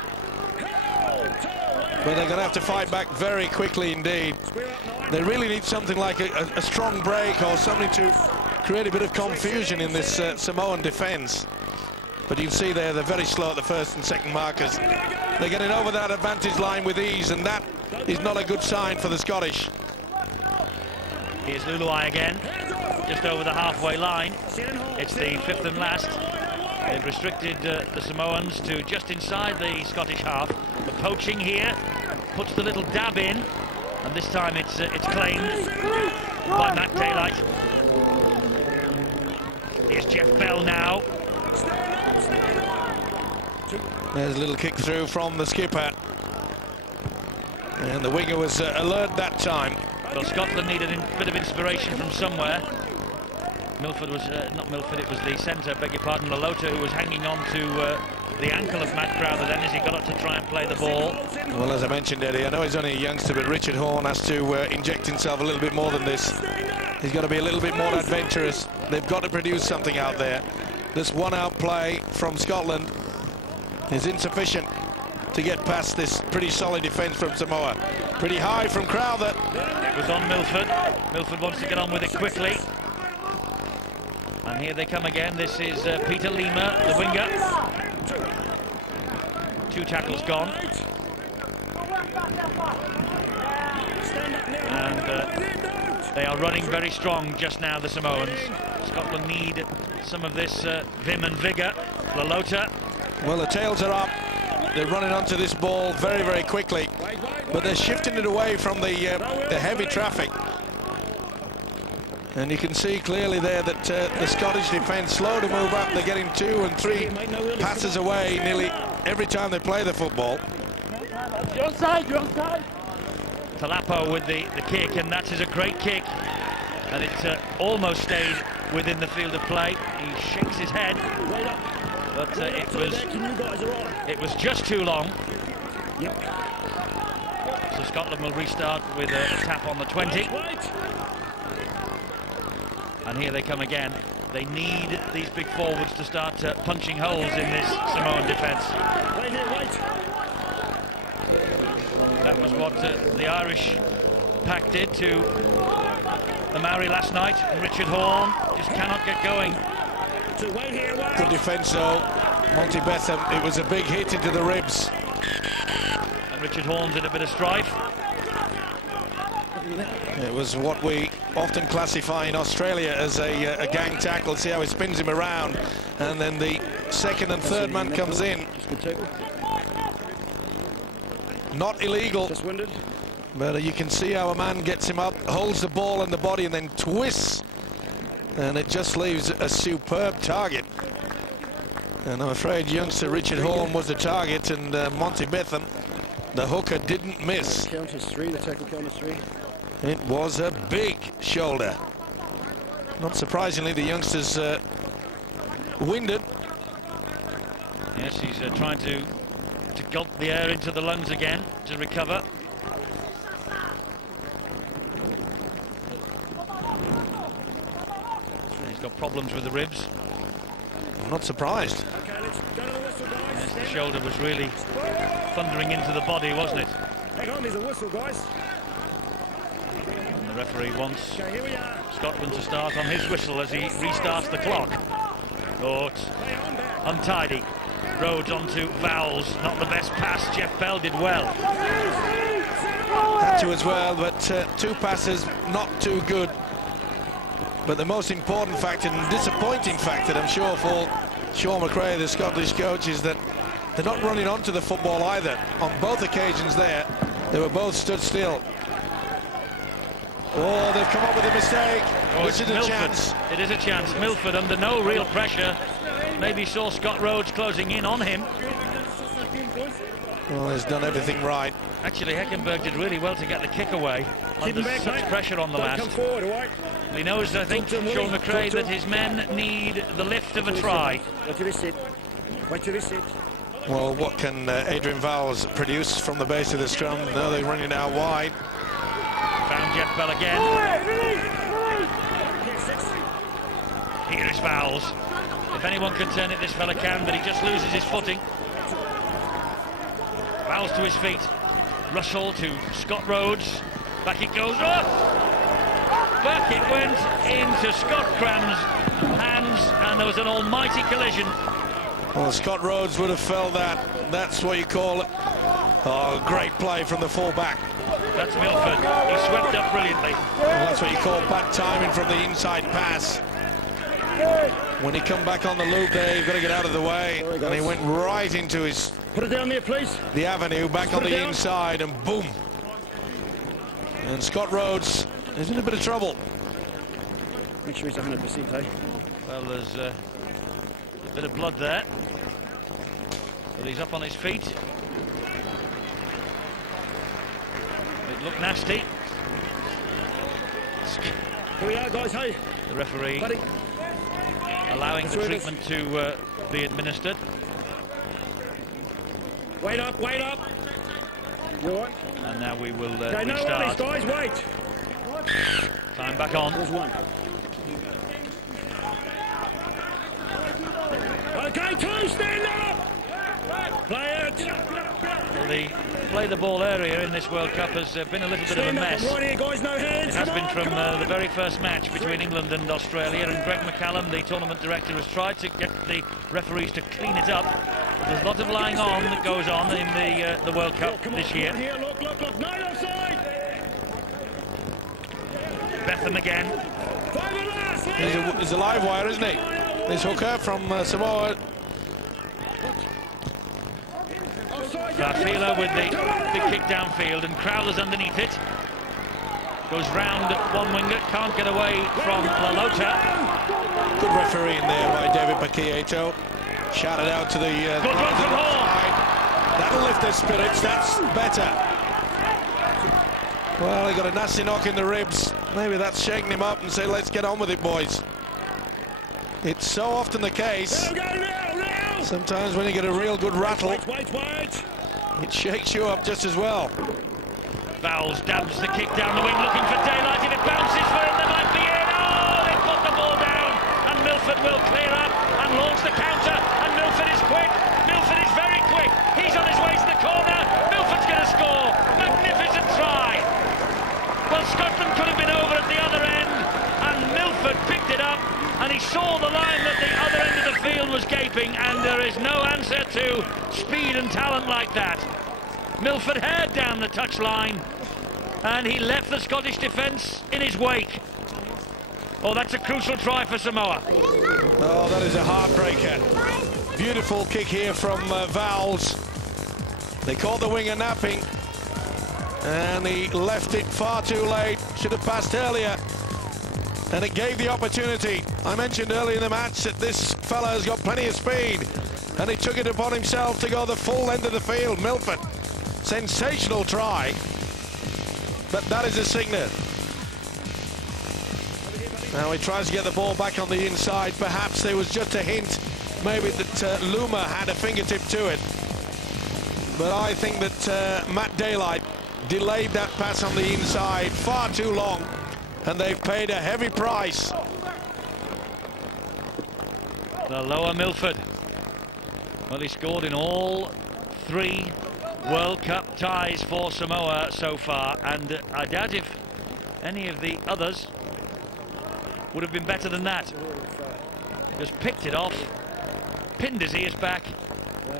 But they're going to have to fight back very quickly indeed. They really need something like a strong break or something to create a bit of confusion in this Samoan defence. But you can see there, they're very slow at the first and second markers. They're getting over that advantage line with ease, and that is not a good sign for the Scottish. Here's Luluai again, just over the halfway line. It's the fifth and last. They've restricted the Samoans to just inside the Scottish half. The poaching here puts the little dab in, and this time it's claimed by Matt Daylight. Here's Jeff Bell now. There's a little kick through from the skipper, and the winger was alert that time. Well, Scotland needed a bit of inspiration from somewhere. Milford was, not Milford, it was the centre, beg your pardon, Lalota, who was hanging on to the ankle of Matt Crowther then as he got up to try and play the ball. Well, as I mentioned, Eddie, I know he's only a youngster, but Richard Horne has to inject himself a little bit more than this. He's got to be a little bit more adventurous. They've got to produce something out there. This one-out play from Scotland is insufficient to get past this pretty solid defence from Samoa. Pretty high from Crowther. It was on Milford. Milford wants to get on with it quickly. And here they come again. This is Peter Lima, the winger. 2 tackles gone. And they are running very strong just now, the Samoans. Scotland need some of this vim and vigour. Lalota. Well, the tails are up. They're running onto this ball very, very quickly, but they're shifting it away from the heavy traffic. And you can see clearly there that the Scottish defence slow to move up. They're getting 2 and 3 passes away nearly every time they play the football. You're onside, you're onside. Talapo with the kick, and that is a great kick. And it almost stayed within the field of play. He shakes his head. But it was just too long. So Scotland will restart with a tap on the 20. And here they come again. They need these big forwards to start punching holes in this Samoan defence. That was what the Irish pack did to the Maori last night. Richard Horne just cannot get going. Good defence though. Monty Betham, it was a big hit into the ribs. And Richard Horne's in a bit of strife. It was what we often classify in Australia as a gang tackle. See how he spins him around, and then the second and third man comes in. Not illegal, but you can see how a man gets him up, holds the ball in the body, and then twists, and it just leaves a superb target. And I'm afraid youngster Richard Horn was the target, and Monty Betham, the hooker, didn't miss. Count is 3, the tackle count is 3. It was a big shoulder. Not surprisingly, the youngster's winded. Yes, he's trying to gulp the air into the lungs again to recover. He's got problems with the ribs. I'm not surprised. Yes, the shoulder was really thundering into the body, wasn't it? Hang on, there's a whistle, guys. And the referee wants Okay, here we are. Scotland to start on his whistle as he restarts the clock. Oh, it's untidy. Rhodes onto Vowles. Not the best pass. Jeff Bell did well. Had to as well, but 2 passes, not too good. But the most important factor, and disappointing factor, I'm sure, for Sean McRae, the Scottish coach, is that they're not running onto the football either. On both occasions there, they were both stood still. Oh, they've come up with a mistake. Oh, this is a chance. It is a chance. Milford, under no real pressure, maybe saw Scott Rhodes closing in on him. Well, he's done everything right. Actually, Heckenberg did really well to get the kick away under such pressure on the last. Come forward, all right? He knows, I think, Sean McRae, that his men need the lift of a try. Wait till he sit. Wait till he sit. Well, what can Adrian Vowles produce from the base of the scrum? No, they're running out wide. Found Jeff Bell again. Here is Vowles. If anyone can turn it, this fella can, but he just loses his footing. Vowles to his feet. Russell to Scott Rhodes. Back it goes up. Back it went into Scott Cram's hands, and there was an almighty collision. Well, Scott Rhodes would have felt that. That's what you call it. Oh, great play from the full-back. That's Milford. He swept up brilliantly. Well, that's what you call bad timing from the inside pass. When he come back on the loop there, you've got to get out of the way. And he went right into his... Put it down there, please. The avenue, back on the inside, and boom. And Scott Rhodes is in a bit of trouble. Make sure he's 100%, eh? Well, there's a bit of blood there. But he's up on his feet. It looked nasty. Here we are, guys, hey. The referee Buddy. allowing the treatment to be administered. Wait up, wait up. You all right? And now we will Okay, no worries, restart. guys, wait. Time back on. There's one. Okay, two, stand up. Play it. Well, the play the ball area in this World Cup has been a little bit of a Stand up, mess. right here, guys, no hands. It has Come been on, from come on. the very first match between England and Australia, and Greg McCallum, the tournament director, has tried to get the referees to clean it up. There's a lot of lying on that goes on in the World Cup this year. Here, look, look, look. No, offside. Betham again. He's a live wire, isn't he? This hooker from Samoa. Farfila with the big kick downfield, and Crowler's underneath it. Goes round one winger, can't get away from Lalota. Good refereeing there by David Paquieto. Shouted out to the... Good run from Hall. That'll lift their spirits, that's better. Well, he got a nasty knock in the ribs. Maybe that's shaking him up and say, let's get on with it, boys. It's so often the case. Sometimes when you get a real good rattle, it shakes you up just as well. Vowles dabs the kick down the wing, looking for daylight. If it bounces for him, there might be in. Oh, they put the ball down, and Milford will clear up and launch the counter. And Milford is quick. Milford is very quick. He's on his way to the corner. Milford's going to score. Magnificent try. Well, Scotland could have been over at the other end, and Milford picked it up, and he saw the line that the other end of the field was gaping, and there is no answer to speed and talent like that. Milford heard down the touchline, and he left the Scottish defence in his wake. Oh, that's a crucial try for Samoa. Oh, that is a heartbreaker. Beautiful kick here from Vowles. They caught the winger napping, and he left it far too late. Should have passed earlier, and it gave the opportunity. I mentioned earlier in the match that this fella has got plenty of speed, and he took it upon himself to go the full length of the field. Milford, sensational try, but that is a signet. Now he tries to get the ball back on the inside. Perhaps there was just a hint, maybe that Luma had a fingertip to it. But I think that Matt Daylight delayed that pass on the inside far too long, and they've paid a heavy price. The lower Milford. Well, he scored in all 3 World Cup ties for Samoa so far, and I doubt if any of the others would have been better than that. Just picked it off, pinned his ears back,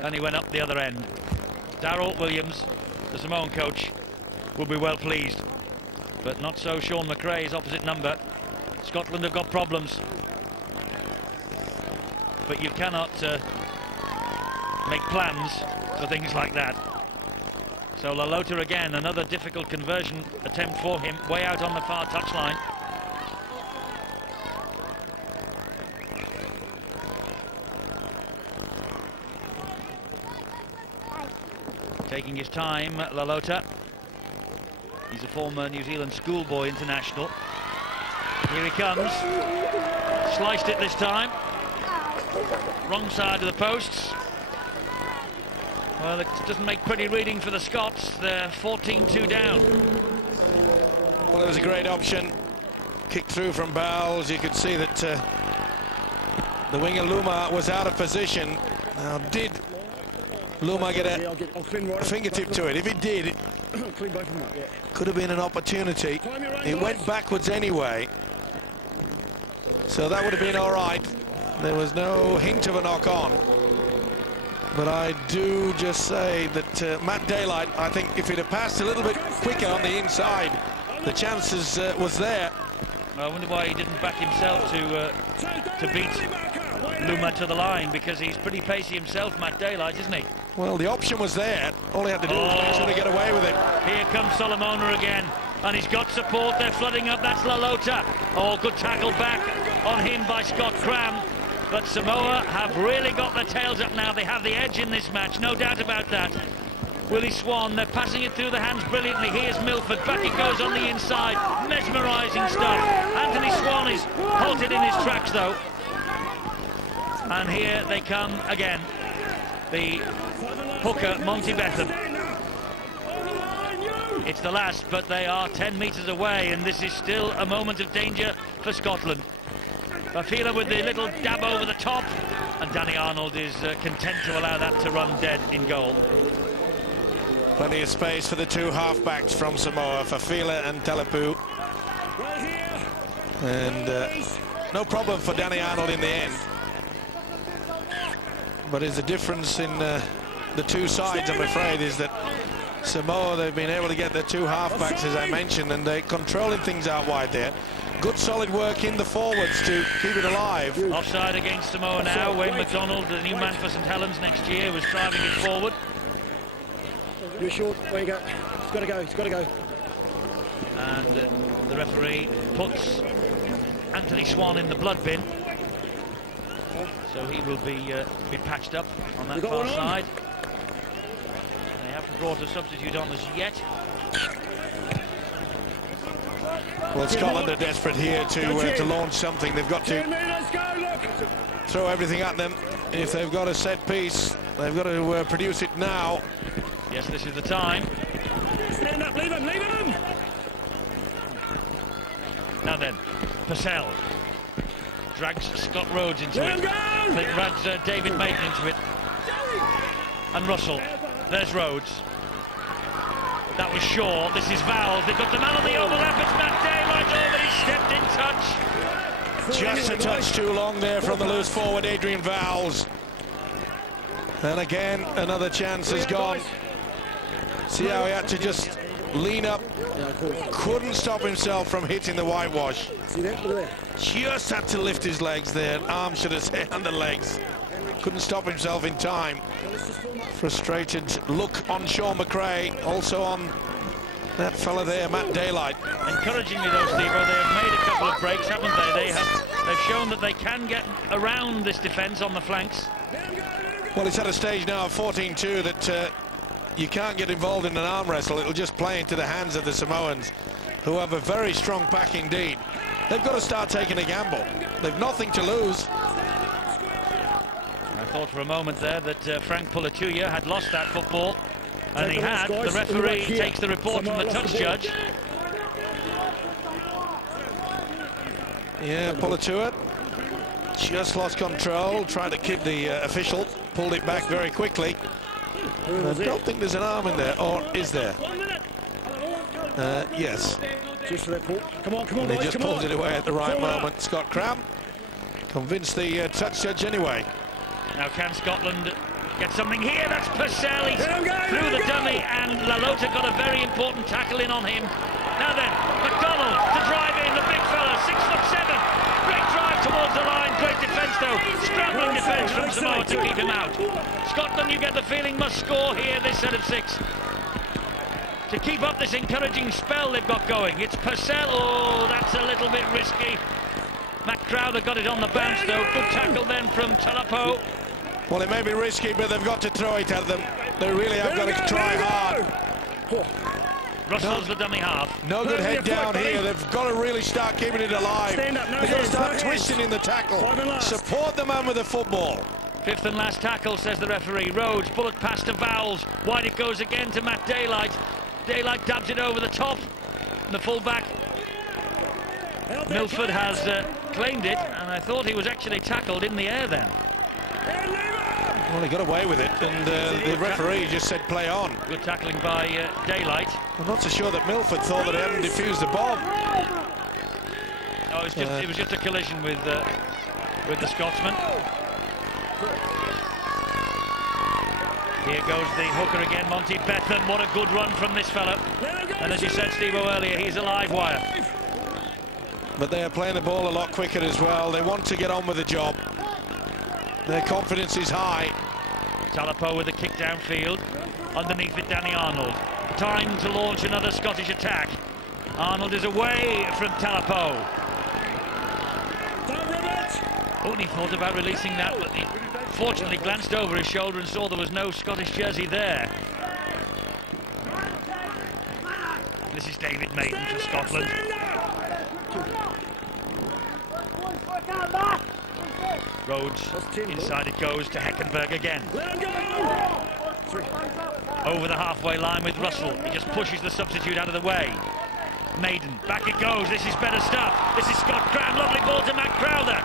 and he went up the other end. Darryl Williams, the Samoan coach, will be well pleased, but not so Sean McRae, his opposite number. Scotland have got problems, but you cannot make plans for things like that. So Lalota again, another difficult conversion attempt for him, way out on the far touchline. Taking his time, Lalota. He's a former New Zealand schoolboy international. Here he comes. Sliced it this time. Wrong side of the posts. Well, it doesn't make pretty reading for the Scots. They're 14-2 down. Well, it was a great option. Kicked through from Bowles. You could see that the winger Luma was out of position. Now, did Luma get a fingertip to it? If he did, it could have been an opportunity. It went backwards anyway, so that would have been all right. There was no hint of a knock-on. But I do just say that Matt Daylight, I think if he'd have passed a little bit quicker on the inside, the chances was there. I wonder why he didn't back himself to beat Luma to the line, because he's pretty pacey himself, Matt Daylight, isn't he? Well, the option was there. All he had to do was make sure to get away with it. Here comes Solomona again, and he's got support. They're flooding up. That's Lalota. Oh, good tackle back on him by Scott Cram. But Samoa have really got their tails up now. They have the edge in this match, no doubt about that. Willie Swan, they're passing it through the hands brilliantly. Here's Milford, back it goes on the inside. Mesmerising stuff. Anthony Swan is halted in his tracks, though. And here they come again. The hooker, Monty Betham. It's the last, but they are 10 metres away, and this is still a moment of danger for Scotland. Fafila with the little dab over the top, and Danny Arnold is content to allow that to run dead in goal. Plenty of space for the 2 halfbacks from Samoa, Fafila and Telepu. And no problem for Danny Arnold in the end. But there's a difference in the 2 sides, I'm afraid, is that Samoa, they've been able to get their 2 halfbacks, as I mentioned, and they're controlling things out wide there. Good solid work in the forwards to keep it alive. Offside against Samoa now. Wayne McDonald, the new man for St Helens next year, was driving it forward. You're short. Where you go? It's got to go. It's got to go. And the referee puts Anthony Swan in the blood bin, so he will be patched up on that far side. They haven't brought a substitute on as yet. Well, Scotland are desperate here to launch something. They've got to throw everything at them. If they've got a set piece, they've got to produce it now. Yes, this is the time. Stand up, leave him, leave him! Now then, Purcell drags Scott Rhodes into it. Drags David Maiden into it. And Russell. There's Rhodes. That was Shaw. This is Vowles. They've got the man on the overlap. It's Matt Daylight. Oh, but he stepped in touch. Just a touch too long there from the loose forward, Adrian Vowles. And again, another chance is gone. See how he had to just lean up, couldn't stop himself from hitting the whitewash. Just had to lift his legs there, arms should have stayed on the legs. Couldn't stop himself in time. Frustrated look on Sean McRae, also on that fella there, Matt Daylight. Encouragingly though, Steve, they have made a couple of breaks, haven't they? They've shown that they can get around this defence on the flanks. Well, it's at a stage now of 14-2 that you can't get involved in an arm wrestle. It'll just play into the hands of the Samoans, who have a very strong pack indeed. They've got to start taking a gamble. They've nothing to lose. I thought for a moment there that Frank Pulituya had lost that football, and he had. The referee takes the report from the touch judge. Yeah, Pulituya just lost control, tried to kid the official, pulled it back very quickly. I don't think there's an arm in there, or is there? Yes. Come on, and he just pulled it away at the right moment. Scott Cram convinced the touch judge anyway. Now can Scotland get something here? That's Purcell. He's through the dummy, and Lalota got a very important tackle in on him. Now then, McDonald to drive in, the big fella, 6'7". Great drive towards the line, great defence though. Scrambling defence from Samoa to keep him out. Scotland, you get the feeling, must score here this set of 6. To keep up this encouraging spell they've got going. It's Purcell. Oh, that's a little bit risky. Matt Crowther got it on the bounce though. Good tackle then from Talapo. Well, it may be risky, but they've got to throw it at them. They really have got to try hard. Russell's the dummy half. No good head down here. They've got to really start keeping it alive. They've got to start twisting in the tackle. Support the man with the football. 5th and last tackle, says the referee. Rhodes, bullet pass to Vowles. Wide it goes again to Matt Daylight. Daylight dabs it over the top. And the full-back, Milford, has claimed it, and I thought he was actually tackled in the air then. Well, he got away with it, and the referee just said play on. Good tackling by Daylight. I'm not so sure that Milford thought that he hadn't defused the bomb. Oh, it was just a collision with the Scotsman. Here goes the hooker again, Monty Betham. What a good run from this fellow. And as you said, Steve-O, earlier, he's a live wire. But they are playing the ball a lot quicker as well. They want to get on with the job. Their confidence is high. Talapo with a kick downfield. Underneath it, Danny Arnold. Time to launch another Scottish attack. Arnold is away from Talapo. Oh, and he thought about releasing that, but he fortunately glanced over his shoulder and saw there was no Scottish jersey there. This is David Maiden for Scotland. Rhodes, inside it goes to Heckenberg again. Over the halfway line with Russell. He just pushes the substitute out of the way. Maiden, back it goes. This is better stuff. This is Scott Cram. Lovely ball to Matt Crowther.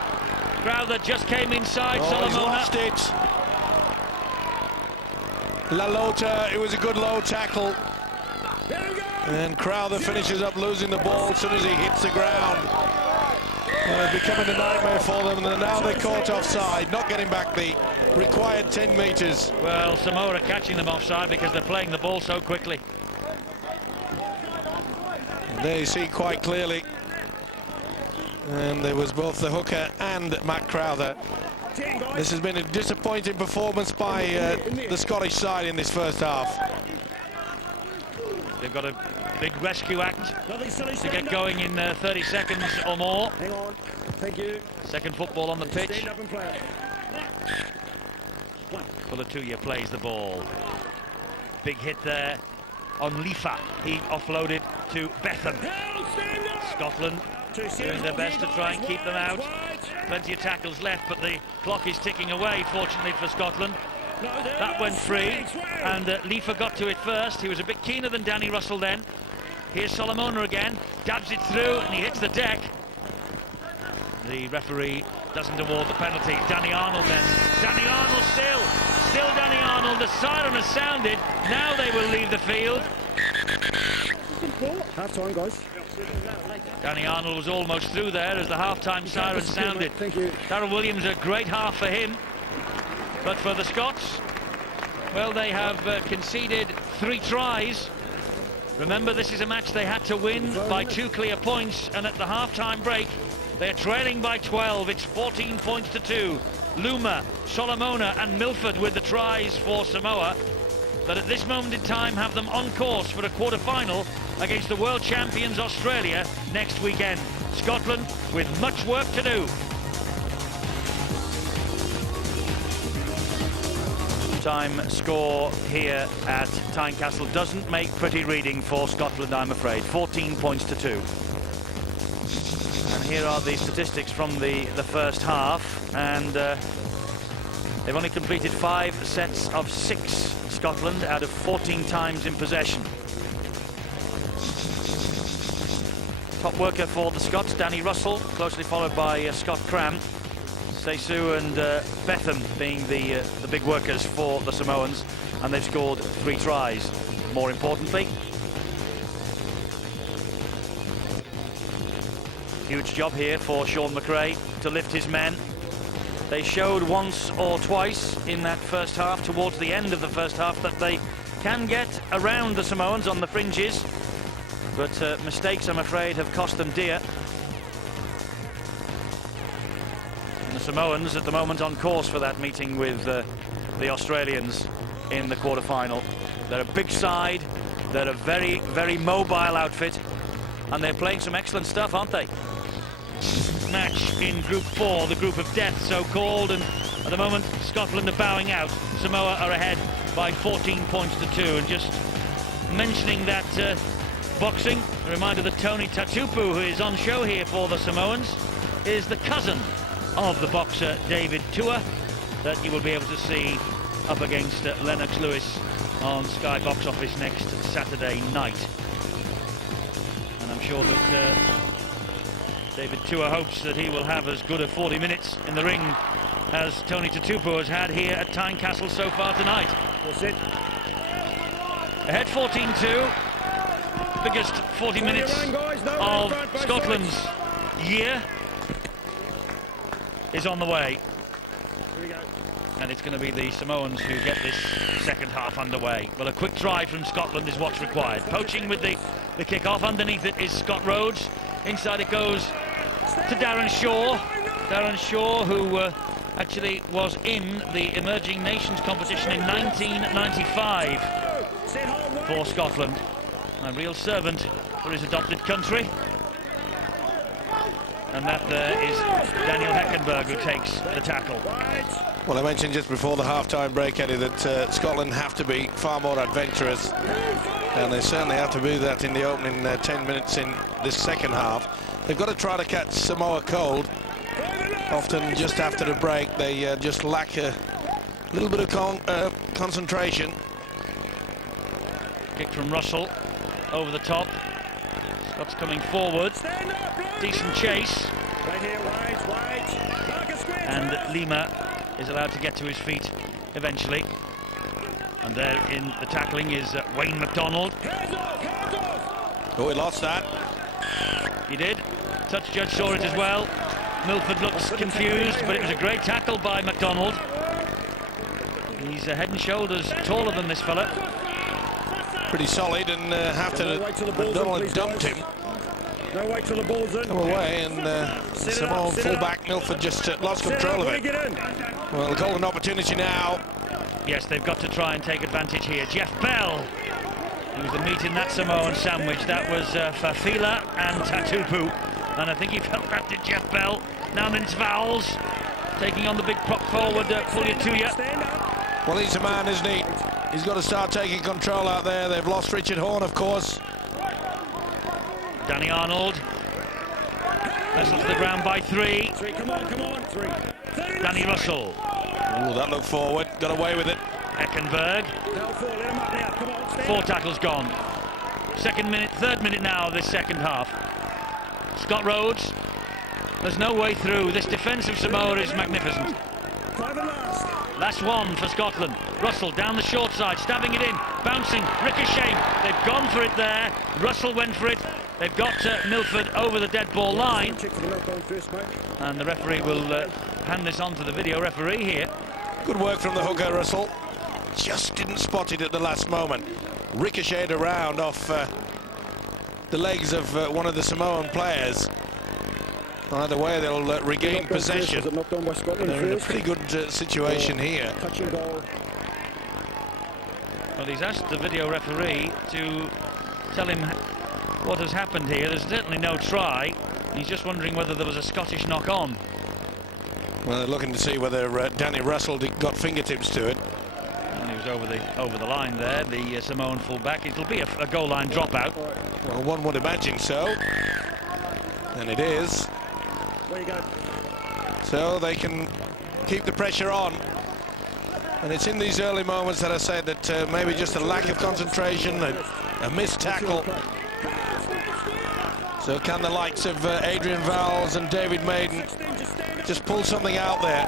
Crowther just came inside. Oh, he's lost it. Lalota, it was a good low tackle. And Crowther finishes up losing the ball as soon as he hits the ground. It's becoming a nightmare for them, and now they're caught offside, not getting back the required 10 metres. Well, Samoa are catching them offside because they're playing the ball so quickly. And there you see quite clearly. And there was both the hooker and Matt Crowther. This has been a disappointing performance by the Scottish side in this first half. They've got a big rescue act to get going in 30 seconds or more. Hang on. Thank you. Second football on the pitch. Stand up and play. Pulituya plays the ball. Big hit there on Lifa. He offloaded to Betham. Scotland doing their best to try and keep them out. Plenty of tackles left, but the clock is ticking away, fortunately for Scotland. That went free, and Lifa got to it first. He was a bit keener than Danny Russell then. Here's Solomona again, dabs it through, and he hits the deck. The referee doesn't award the penalty. Danny Arnold then. Danny Arnold still Danny Arnold. The siren has sounded. Now they will leave the field. Half-time, guys. Danny Arnold was almost through there as the half-time siren sounded. Thank you. Darryl Williams, a great half for him. But for the Scots, well, they have conceded 3 tries. Remember, this is a match they had to win by 2 clear points, and at the half-time break, they're trailing by 12. It's 14 points to 2. Luma, Solomona and Milford with the tries for Samoa, that at this moment in time have them on course for a quarter-final against the world champions Australia next weekend. Scotland with much work to do. Time score here at Tynecastle doesn't make pretty reading for Scotland, I'm afraid. 14 points to 2. And here are the statistics from the first half, and they've only completed 5 sets of 6, Scotland, out of 14 times in possession. Top worker for the Scots, Danny Russell, closely followed by Scott Cram. Sesu and Betham being the big workers for the Samoans, and they've scored 3 tries. More importantly, huge job here for Sean McRae to lift his men. They showed once or twice in that first half, towards the end of the first half, that they can get around the Samoans on the fringes, but mistakes, I'm afraid, have cost them dear. The Samoans at the moment on course for that meeting with the Australians in the quarter-final. They're a big side, they're a very, very mobile outfit, and they're playing some excellent stuff, aren't they? Match in Group 4, the group of death so-called, and at the moment Scotland are bowing out. Samoa are ahead by 14 points to 2, and just mentioning that boxing, a reminder that Tony Tatupu, who is on show here for the Samoans, is the cousin of the boxer David Tua, that you will be able to see up against Lennox Lewis on Sky Box Office next Saturday night. And I'm sure that David Tua hopes that he will have as good a 40 minutes in the ring as Tony Tatupu has had here at Tynecastle so far tonight. That's it. Ahead 14-2, biggest 40 minutes of Scotland's year is on the way. And it's going to be the Samoans who get this second half underway. Well, a quick try from Scotland is what's required. Poaching with the kick-off. Underneath it is Scott Rhodes. Inside it goes to Darren Shaw. Darren Shaw, who actually was in the Emerging Nations competition in 1995 for Scotland. A real servant for his adopted country. And that is Daniel Heckenberg who takes the tackle. Well, I mentioned just before the half-time break, Eddie, that Scotland have to be far more adventurous, and they certainly have to do that in the opening 10 minutes in this second half. They've got to try to catch Samoa cold. Often just after the break, they just lack a little bit of concentration. Kick from Russell over the top. Scott's coming forward. Decent chase. And Lima is allowed to get to his feet eventually. And there in the tackling is Wayne McDonald. Oh, he lost that. He did. Touch judge saw it as well. Milford looks confused, but it was a great tackle by McDonald. He's head and shoulders taller than this fella. Pretty solid, and after McDonald had dumped him, No, wait till the ball's in. come away, and Samoan fullback Milford just lost control of it. Well, they'll call an opportunity now. Yes, they've got to try and take advantage here. Jeff Bell, who was the meat in that Samoan sandwich. That was Fafila and Tatupu, and I think he felt that, did Jeff Bell. Now then it's Vowles taking on the big prop forward, Puliatuya. Well, he's a man, isn't he? He's got to start taking control out there. They've lost Richard Horne, of course. Danny Arnold wrestled to the ground by 3. Come on, 3. Danny Russell. Ooh, that looked forward, got away with it. Heckenberg. 4 tackles gone. Third minute now of this second half. Scott Rhodes. There's no way through. This defence of Samoa is magnificent. Last one for Scotland. Russell down the short side, stabbing it in, bouncing, ricochet. They've gone for it there. Russell went for it. They've got Milford over the dead ball line. And the referee will hand this on to the video referee here. Good work from the hooker, Russell. Just didn't spot it at the last moment. ricocheted around off the legs of one of the Samoan players. Either way, they'll regain possession. They're in a pretty good situation here. Well, he's asked the video referee to tell him what has happened here. There's certainly no try. He's just wondering whether there was a Scottish knock-on. Well, they're looking to see whether Danny Russell got fingertips to it. And he was over the line there, the Samoan fullback. It'll be a goal line dropout. Well, one would imagine so. And it is. So they can keep the pressure on. And it's in these early moments that I said that maybe just a lack of concentration, a missed tackle. So can the likes of Adrian Vowles and David Maiden just pull something out there?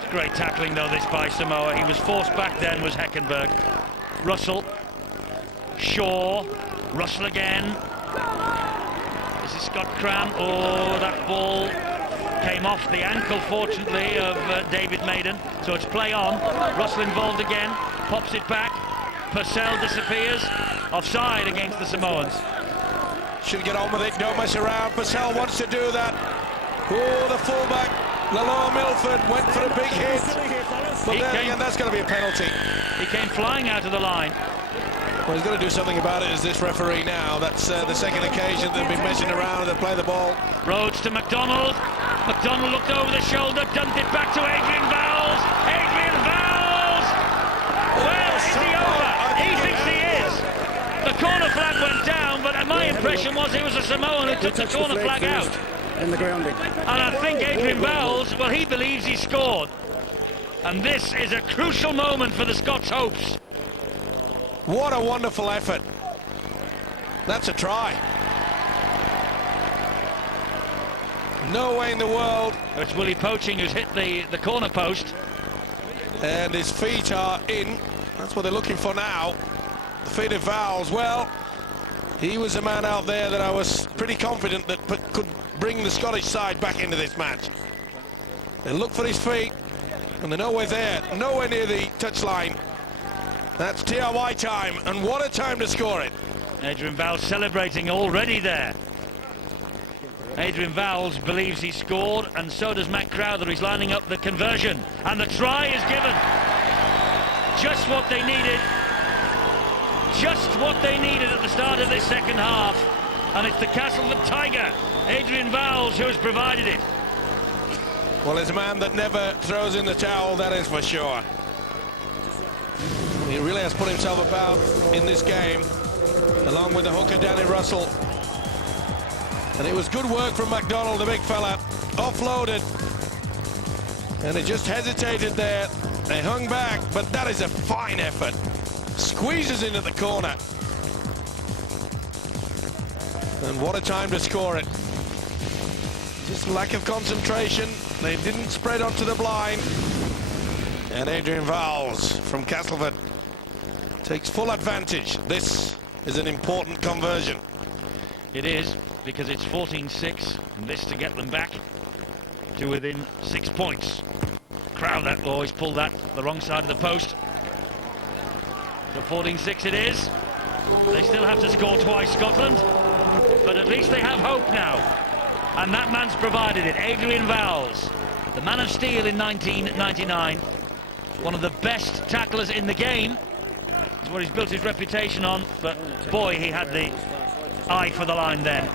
It's great tackling though, this by Samoa. He was forced back then, was Heckenberg. Russell, Shaw, Russell again. This is Scott Cran. Oh, that ball came off the ankle, fortunately, of David Maiden. So it's play on. Russell involved again, pops it back. Purcell disappears. Offside against the Samoans. Should get on with it, don't mess around. Purcell wants to do that. Oh, the fullback, Laloa Milford, went for a big hit. But then again, that's going to be a penalty. He came flying out of the line. Well, he's got to do something about it as this referee now. That's the second occasion they've been messing around and they play the ball. Rhodes to McDonald. McDonald looked over the shoulder, dumped it back to Adrian Vowles. Adrian Vowles! Well, is he over? He thinks he is. The corner flag went down, but my impression was it was a Samoan who took the corner flag out. In the grounding. And I think Adrian Vowles, well, he believes he scored. And this is a crucial moment for the Scots' hopes. What a wonderful effort. That's a try. No way in the world. It's Willie Poaching who's hit the corner post. And his feet are in. That's what they're looking for now. The feet of Vowles. Well, he was a man out there that I was pretty confident that could bring the Scottish side back into this match. They look for his feet, and they're nowhere there, nowhere near the touchline. That's TRY time, and what a time to score it. Adrian Vowles celebrating already there. Adrian Vowles believes he scored, and so does Matt Crowther. He's lining up the conversion, and the try is given. Just what they needed. Just what they needed at the start of this second half. And it's the Castleford Tiger, Adrian Vowles, who has provided it. Well, it's a man that never throws in the towel, that is for sure. He really has put himself about in this game, along with the hooker Danny Russell. And it was good work from McDonald, the big fella, offloaded. And he just hesitated there. They hung back, but that is a fine effort. Squeezes into the corner. And what a time to score it. Just lack of concentration. They didn't spread onto the blind. And Adrian Vowles from Castleford takes full advantage. This is an important conversion. It is, because it's 14-6, and this to get them back to within 6 points. Crowther always pulled that the wrong side of the post. So 14-6 it is. They still have to score twice, Scotland, but at least they have hope now. And that man's provided it, Adrian Vowles, the man of steel in 1999. One of the best tacklers in the game. It's what he's built his reputation on, but boy, he had the eye for the line then.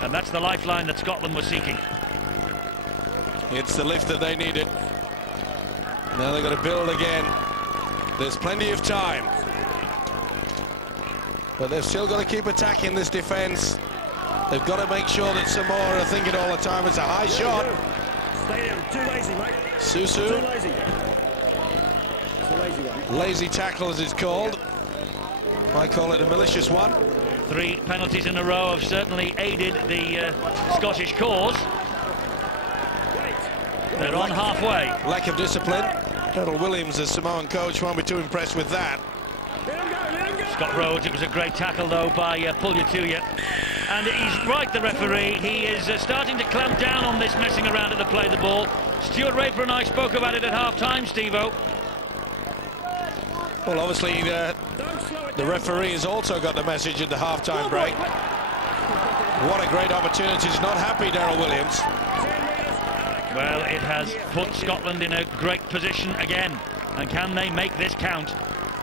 And that's the lifeline that Scotland was seeking. It's the lift that they needed. Now they've got to build again. There's plenty of time. But they've still got to keep attacking this defence. They've got to make sure that Samoa are thinking all the time. It's a high shot. Stay down. Too lazy, mate. Susu. Too lazy. It's a lazy one. Lazy tackle, as it's called. I call it a malicious one. 3 penalties in a row have certainly aided the Scottish cause. They're on halfway. Lack of discipline. Colonel Williams, as Samoan coach, won't be too impressed with that. Scott Rhodes, it was a great tackle though by Pugliatuya. And he's right, the referee. He is starting to clamp down on this messing around at the play the ball. Stuart Raper and I spoke about it at half-time, Steve-O. Well, obviously, the referee has also got the message at the half-time break. What a great opportunity. He's not happy, Daryl Williams. Well, it has put Scotland in a great position again. And can they make this count?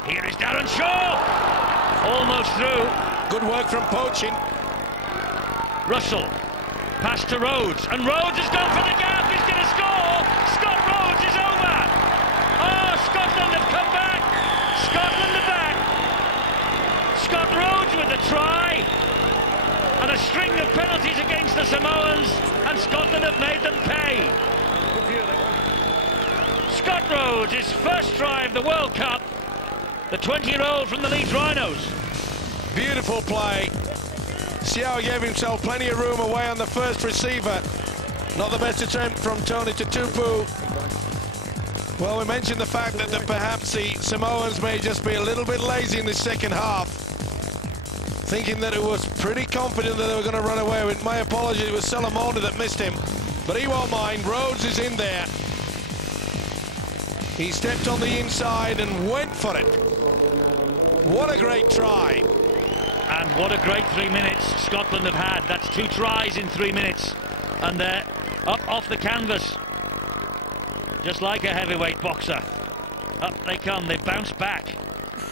Here is Darren Shaw! Almost through. Good work from Poaching. Russell. Pass to Rhodes. And Rhodes has gone for the gap. He's going to score! Scott Rhodes is over! Oh, Scotland have come back! Scotland are back! Scott Rhodes with the try. And a string of penalties against the Samoans. And Scotland have made them pay. Scott Rhodes, his first try of the World Cup. The 20-year-old from the Leeds Rhinos. Beautiful play. Xiao gave himself plenty of room away on the first receiver. Not the best attempt from Tony Tutupu. Well, we mentioned the fact that perhaps the Samoans may just be a little bit lazy in the second half, thinking that it was pretty confident that they were going to run away with. My apologies, it was Salamona that missed him, but he won't mind. Rhodes is in there. He stepped on the inside and went for it. What a great try. And what a great 3 minutes Scotland have had. That's 2 tries in 3 minutes. And they're up off the canvas. Just like a heavyweight boxer. Up they come, they bounce back.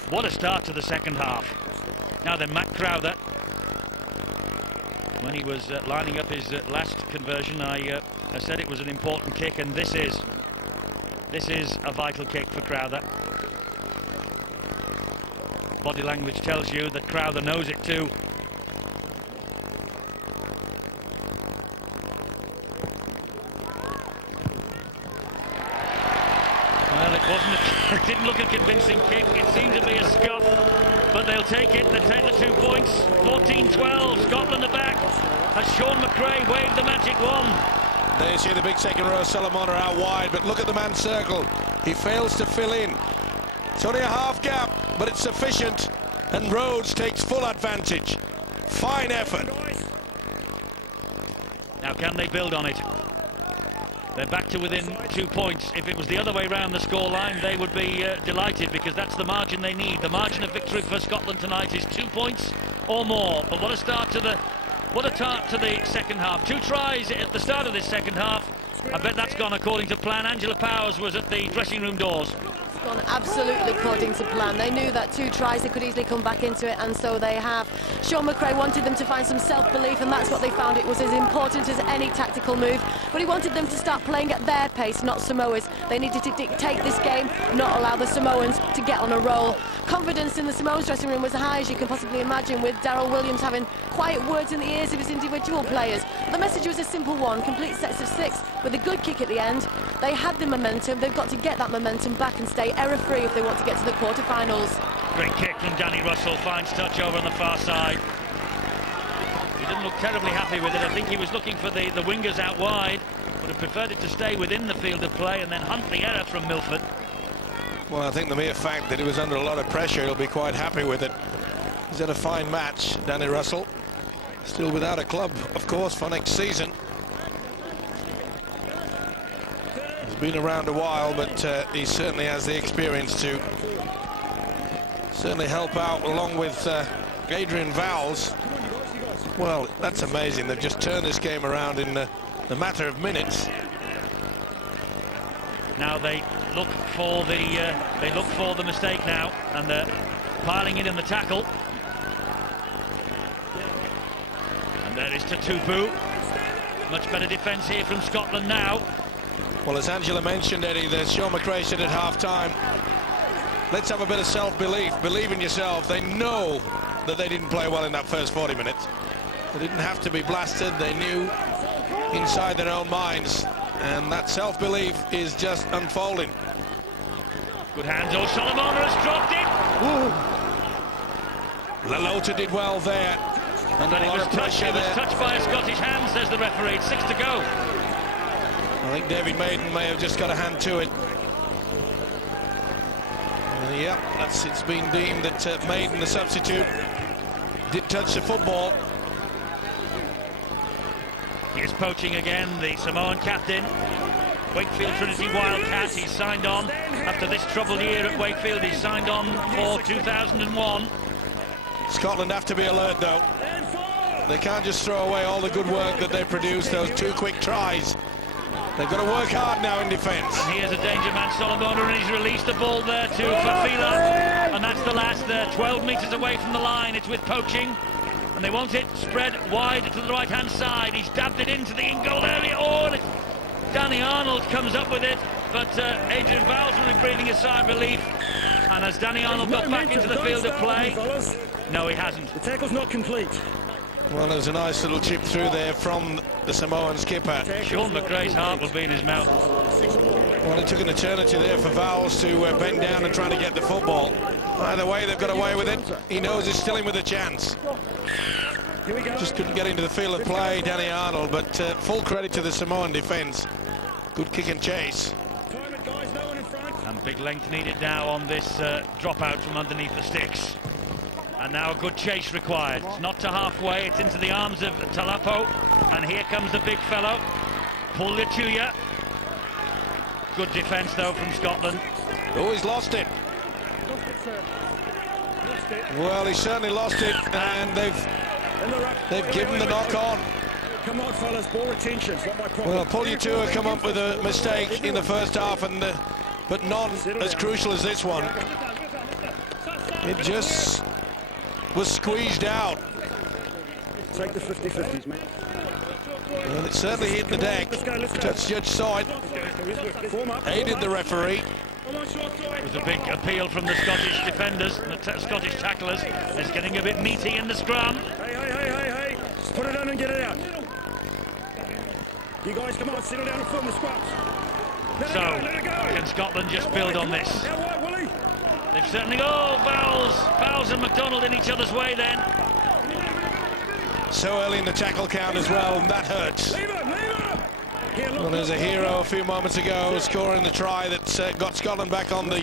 What a start to the second half. Now then, Matt Crowther. When he was lining up his last conversion, I said it was an important kick, and this is a vital kick for Crowther. Body language tells you that Crowther knows it too. Well, it didn't look a convincing kick. It seemed to be a scuff, but they'll take it. They take the 2 points. 14-12. Scotland are back as Sean McRae waved the magic wand. There you see the big second row, Salamona out wide, but look at the man circle. He fails to fill in. It's only a half gap, but it's sufficient, and Rhodes takes full advantage. Fine effort. Now, can they build on it? They're back to within 2 points. If it was the other way round the scoreline, they would be delighted, because that's the margin they need. The margin of victory for Scotland tonight is 2 points or more. But what a start to the second half. 2 tries at the start of this second half. I bet that's gone according to plan. Angela Powers was at the dressing room doors. It's gone absolutely according to plan. They knew that 2 tries, they could easily come back into it, and so they have. Sean McRae wanted them to find some self-belief, and that's what they found. It was as important as any tactical move, but he wanted them to start playing at their pace, not Samoa's. They needed to dictate this game, not allow the Samoans to get on a roll. Confidence in the Samoans dressing room was as high as you can possibly imagine, with Daryl Williams having quiet words in the ears of his individual players. The message was a simple one: complete sets of 6 with a good kick at the end. They had the momentum. They've got to get that momentum back and stay error-free if they want to get to the quarter-finals. Great kick from Danny Russell. Finds touch over on the far side. He didn't look terribly happy with it. I think he was looking for the wingers out wide. Would have preferred it to stay within the field of play and then hunt the error from Milford. Well, I think the mere fact that he was under a lot of pressure, he'll be quite happy with it. He's had a fine match, Danny Russell. Still without a club, of course, for next season. He's been around a while, but he certainly has the experience to certainly help out, along with Adrian Vowles. Well, that's amazing. They've just turned this game around in the matter of minutes. Now they look for the mistake now, and they're piling it in the tackle. And there is Tutupu. Much better defence here from Scotland now. Well, as Angela mentioned, Eddie, there's Sean McRae said at half-time, let's have a bit of self-belief. Believe in yourself. They know that they didn't play well in that first 40 minutes. They didn't have to be blasted. They knew inside their own minds. And that self-belief is just unfolding. Good hands. Oh, Salamona has dropped it. Lalota did well there. But it was touched by a Scottish hand, says the referee. It's 6 to go. I think David Maiden may have just got a hand to it. Yeah, it's been deemed that Maiden, the substitute, did touch the football. Here's Poaching again, the Samoan captain. Wakefield Trinity Wildcats. He's signed on after this troubled year at Wakefield. He's signed on for 2001. Scotland have to be alert, though. They can't just throw away all the good work that they produced, those 2 quick tries. They've got to work hard now in defence. And here's a danger man, Solomona, and he's released the ball there to Fafila. And that's the last there, 12 metres away from the line. It's with poaching. And they want it spread wide to the right-hand side. He's dabbed it into the in-goal area. Oh, Danny Arnold comes up with it. But Adrian Vowles will be breathing a sigh of relief. And as Danny Arnold got back into the field of play... No, he hasn't. The tackle's not complete. Well, there's a nice little chip through there from the Samoan skipper. Sean McRae's heart will be in his mouth. Well, it took an eternity there for Vowles to bend down and try to get the football. Either way, they've got away with it. He knows he's still in with a chance. Just couldn't get into the field of play, Danny Arnold, but full credit to the Samoan defence. Good kick and chase. And big length needed now on this dropout from underneath the sticks. And now a good chase required. It's not to halfway, it's into the arms of Talapo. And here comes the big fellow, Puliatuya. Good defence, though, from Scotland. Oh, he's lost it. Well, he certainly lost it, and they've given the knock on. Come on, fellas, ball retention. Well, Puliatuya come up with a mistake in the first half, but none as crucial as this one. It just was squeezed out. Take the 50-50s, mate. Well, it certainly hit the deck. Touch judge saw it. Aided the referee. It was a big appeal from the Scottish defenders, the Scottish tacklers. It's getting a bit meaty in the scrum. Hey. Put it on and get it out. You guys, come on, settle down and form the scrums. Let it go. Can Scotland just build on this? Now what, Willie? They've certainly... Oh, Vowles and McDonald in each other's way then. So early in the tackle count as well, and that hurts. Leave him. Well, there's a hero a few moments ago scoring the try that got Scotland back on the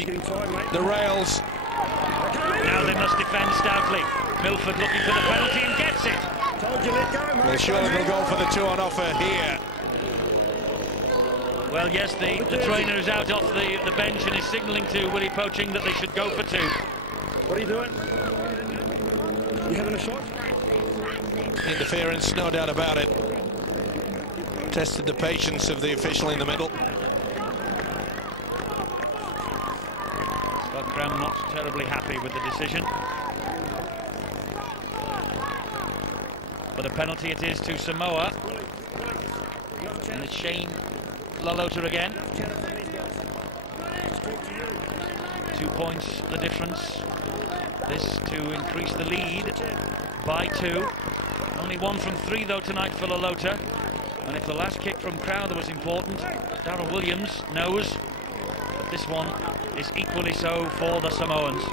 rails. Now they must defend stoutly. Milford looking for the penalty and gets it. Told you, let go, mate. Well, surely they'll go for the 2 on offer here. Well, yes, the trainer is out off the bench and is signalling to Willie Poaching that they should go for 2. What are you doing? You having a shot? Interference, no doubt about it. Tested the patience of the official in the middle. Scott Graham not terribly happy with the decision. But a penalty it is to Samoa. And it's Shane Lalota again. 2 points the difference. This to increase the lead by 2. Only 1 from 3 though tonight for Lalota. And if the last kick from Crowther was important, Darryl Williams knows that this one is equally so for the Samoans.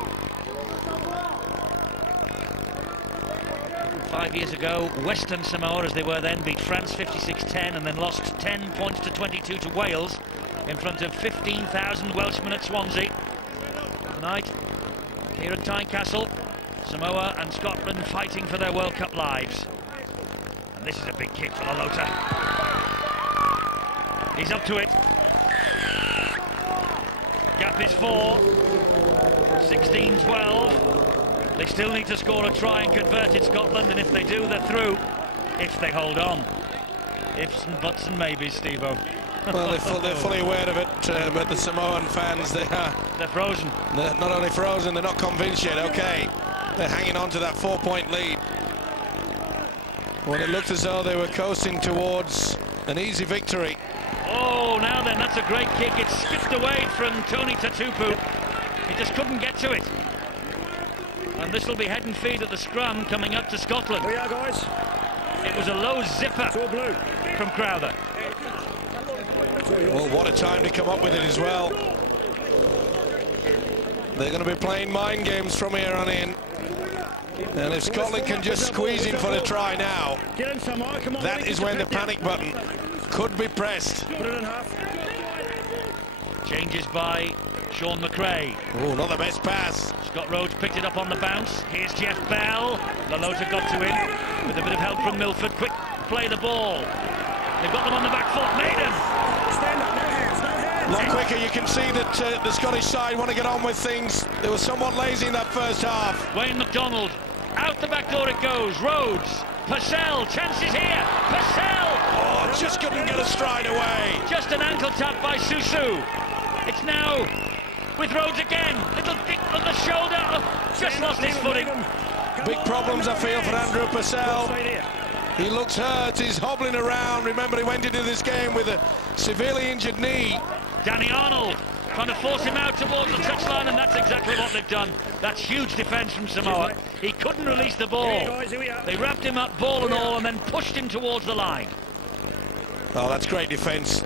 5 years ago, Western Samoa, as they were then, beat France 56-10 and then lost 10 points to 22 to Wales in front of 15,000 Welshmen at Swansea. Tonight, here at Tynecastle, Samoa and Scotland fighting for their World Cup lives. And this is a big kick for Lalota. He's up to it. Gap is 4. 16-12. They still need to score a try and convert it, Scotland, and if they do, they're through. If they hold on. Ifs and buts and maybes, Steve-O. Well, they're fully aware of it, but the Samoan fans, they're frozen. They're not only frozen, they're not convinced yet. Okay, they're hanging on to that 4-point lead. When it looked as though they were coasting towards an easy victory. Oh, now then, that's a great kick. It's skipped away from Tony Tatupu. He just couldn't get to it. And this will be head and feet at the scrum coming up to Scotland. Here we are, guys. It was a low zipper from Crowther. Well, what a time to come up with it as well. They're going to be playing mind games from here on in. And if Scotland can just squeeze in for a try now, that is when the panic button could be pressed. Put it in half. Changes by Sean McRae. Oh, not the best pass. Scott Rhodes picked it up on the bounce. Here's Jeff Bell. Lalota got to him with a bit of help from Milford. Quick play the ball. They've got them on the back foot. Maiden. Stand up, no hands. A lot quicker. You can see that the Scottish side want to get on with things. They were somewhat lazy in that first half. Wayne MacDonald, out the back door it goes. Rhodes, Purcell, chances here. Purcell! Oh, just couldn't get a stride away. Just an ankle tap by Susu. It's now with Rhodes again. Little kick on the shoulder. Oh, just lost his footing. Big problems, I feel, for Andrew Purcell. He looks hurt. He's hobbling around. Remember, he went into this game with a severely injured knee. Danny Arnold trying to force him out towards the touchline, and that's exactly what they've done. That's huge defence from Samoa. He couldn't release the ball. They wrapped him up, ball and all, and then pushed him towards the line. Oh, that's great defence.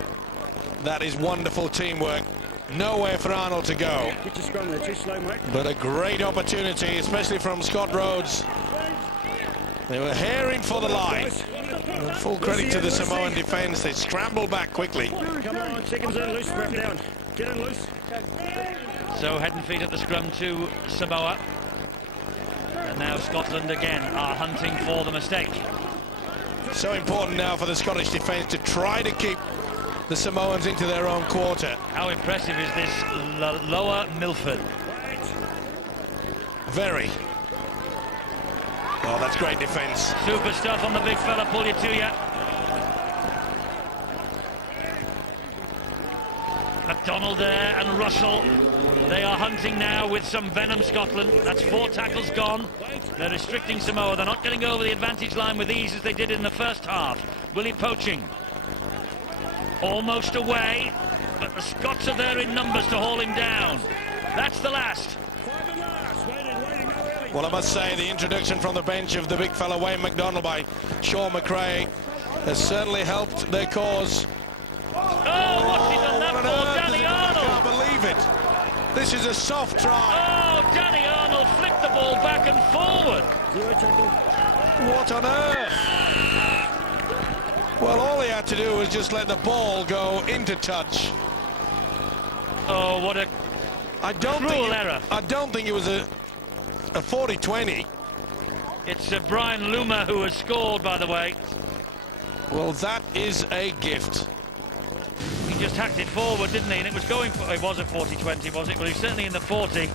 That is wonderful teamwork. Nowhere for Arnold to go. But a great opportunity, especially from Scott Rhodes. They were herring for the line. Full credit to the Samoan defence. They scrambled back quickly. Come on, seconds in, loose, wrap down. Get in loose. So head and feet at the scrum to Samoa. And now Scotland again are hunting for the mistake. So important now for the Scottish defence to try to keep the Samoans into their own quarter. How impressive is this lower Milford? Very. Oh, that's great defence. Super stuff on the big fella, pull you to you. MacDonald there and Russell. They are hunting now with some venom, Scotland. That's 4 tackles gone. They're restricting Samoa. They're not getting over the advantage line with ease as they did in the first half. Willie Poaching. Almost away, but the Scots are there in numbers to haul him down. That's the last. Well, I must say the introduction from the bench of the big fella Wayne MacDonald by Sean McRae has certainly helped their cause. Oh, what's he done that for? Danny Arnold! I can't believe it. This is a soft try. Oh, Danny Arnold flicked the ball back and forward. What on earth? Well, all he had to do was just let the ball go into touch. Oh, what a cruel error. I don't think it was a 40-20. It's Brian Luma who has scored, by the way. Well, that is a gift. He just hacked it forward, didn't he? And it was going for... It was a 40-20, was it? Well, he's certainly in the 40.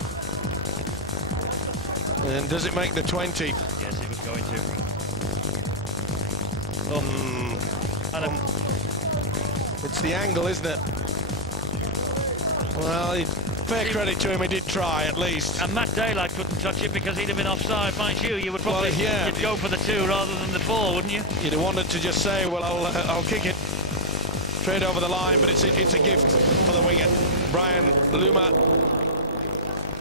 And does it make the 20? Yes, it was going to. Oh. It's the angle, isn't it? Well, fair credit to him, he did try at least. And Matt Daylight couldn't touch it because he'd have been offside, mind you. You would probably you'd go for the 2 rather than the 4, wouldn't you? You'd have wanted to just say, well, I'll kick it straight over the line, but it's a gift for the winger, Brian Luma.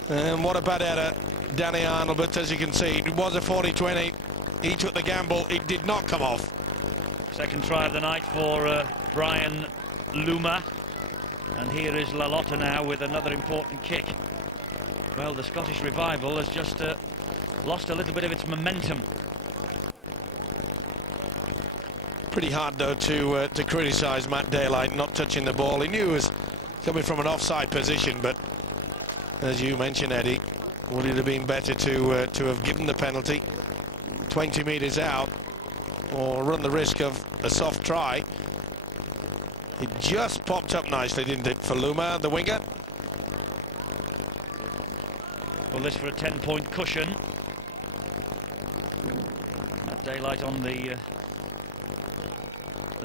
And what a bad error, Danny Arnold, but as you can see, it was a 40-20. He took the gamble, it did not come off. Second try of the night for Brian Luma. And here is Lalotta now with another important kick. Well, the Scottish revival has just lost a little bit of its momentum. Pretty hard, though, to criticise Matt Daylight not touching the ball. He knew it was coming from an offside position, but as you mentioned, Eddie, would it have been better to have given the penalty 20 metres out or run the risk of a soft try? It just popped up nicely, didn't it, for Luma, the winger? Well, this for a 10-point cushion. Matt Daylight on the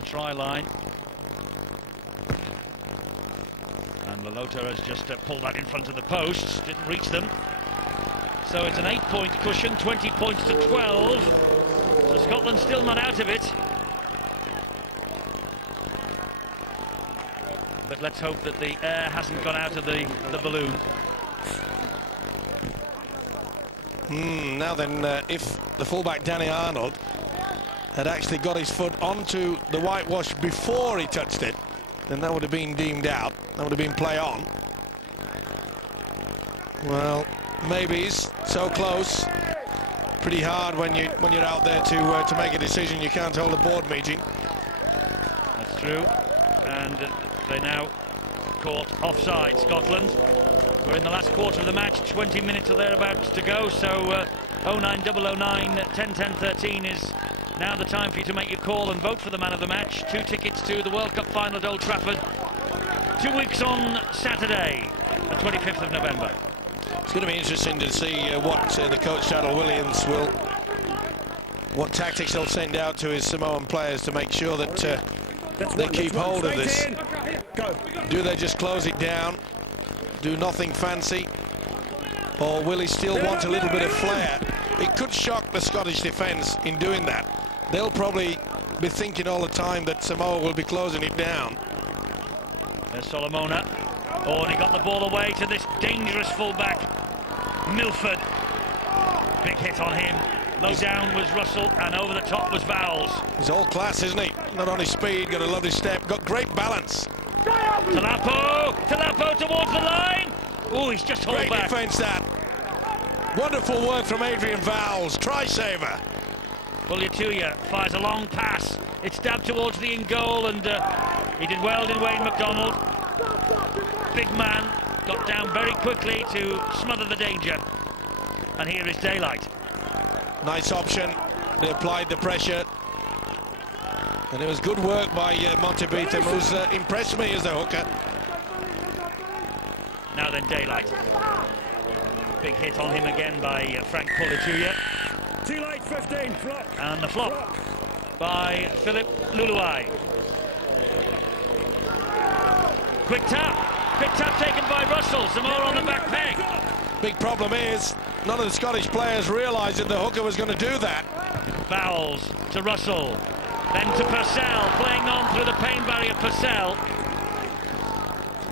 try line. And Lalotta has just pulled that in front of the posts, didn't reach them. So it's an 8-point cushion, 20 points to 12. So Scotland's still not out of it. But let's hope that the air hasn't gone out of the balloon. Now then, if the fullback Danny Arnold had actually got his foot onto the whitewash before he touched it, then that would have been deemed out. That would have been play on. Well, maybe he's so close. Pretty hard when you're out there to make a decision. You can't hold a board meeting. That's true. And they now caught offside, Scotland. We're in the last quarter of the match, 20 minutes or thereabouts to go, so 09009 1010 13 is now the time for you to make your call and vote for the man of the match. 2 tickets to the World Cup final at Old Trafford. 2 weeks on Saturday, the 25th of November. It's going to be interesting to see what the coach, Charles Williams, what tactics he'll send out to his Samoan players to make sure that they keep hold of this. Do they just close it down, do nothing fancy, or will he still want a little bit of flair? It could shock the Scottish defence in doing that. They'll probably be thinking all the time that Samoa will be closing it down. There's Solomona. Oh, and he got the ball away to this dangerous fullback, Milford. Big hit on him. Low down was Russell, and over the top was Vowles. He's all class, isn't he? Not only speed, got a lovely step, got great balance. Talapo towards the line. Oh, he's just hold Great back. Defence that. Wonderful work from Adrian Vowles, try saver. Bullatuya fires a long pass. It's stabbed towards the in goal, and he did well, did Wayne McDonald. Big man, got down very quickly to smother the danger. And here is Daylight. Nice option. They applied the pressure. And it was good work by Montebeatham, who's impressed me as a hooker. Now then, Daylight. Big hit on him again by Frank Bullatuya. Too late, 15, flop. And the flop by Philip Luluai. Quick tap taken by Russell. Samoa on the back peg. Big problem is, none of the Scottish players realised that the hooker was going to do that. Vowles to Russell. Then to Purcell, playing on through the pain barrier, Purcell.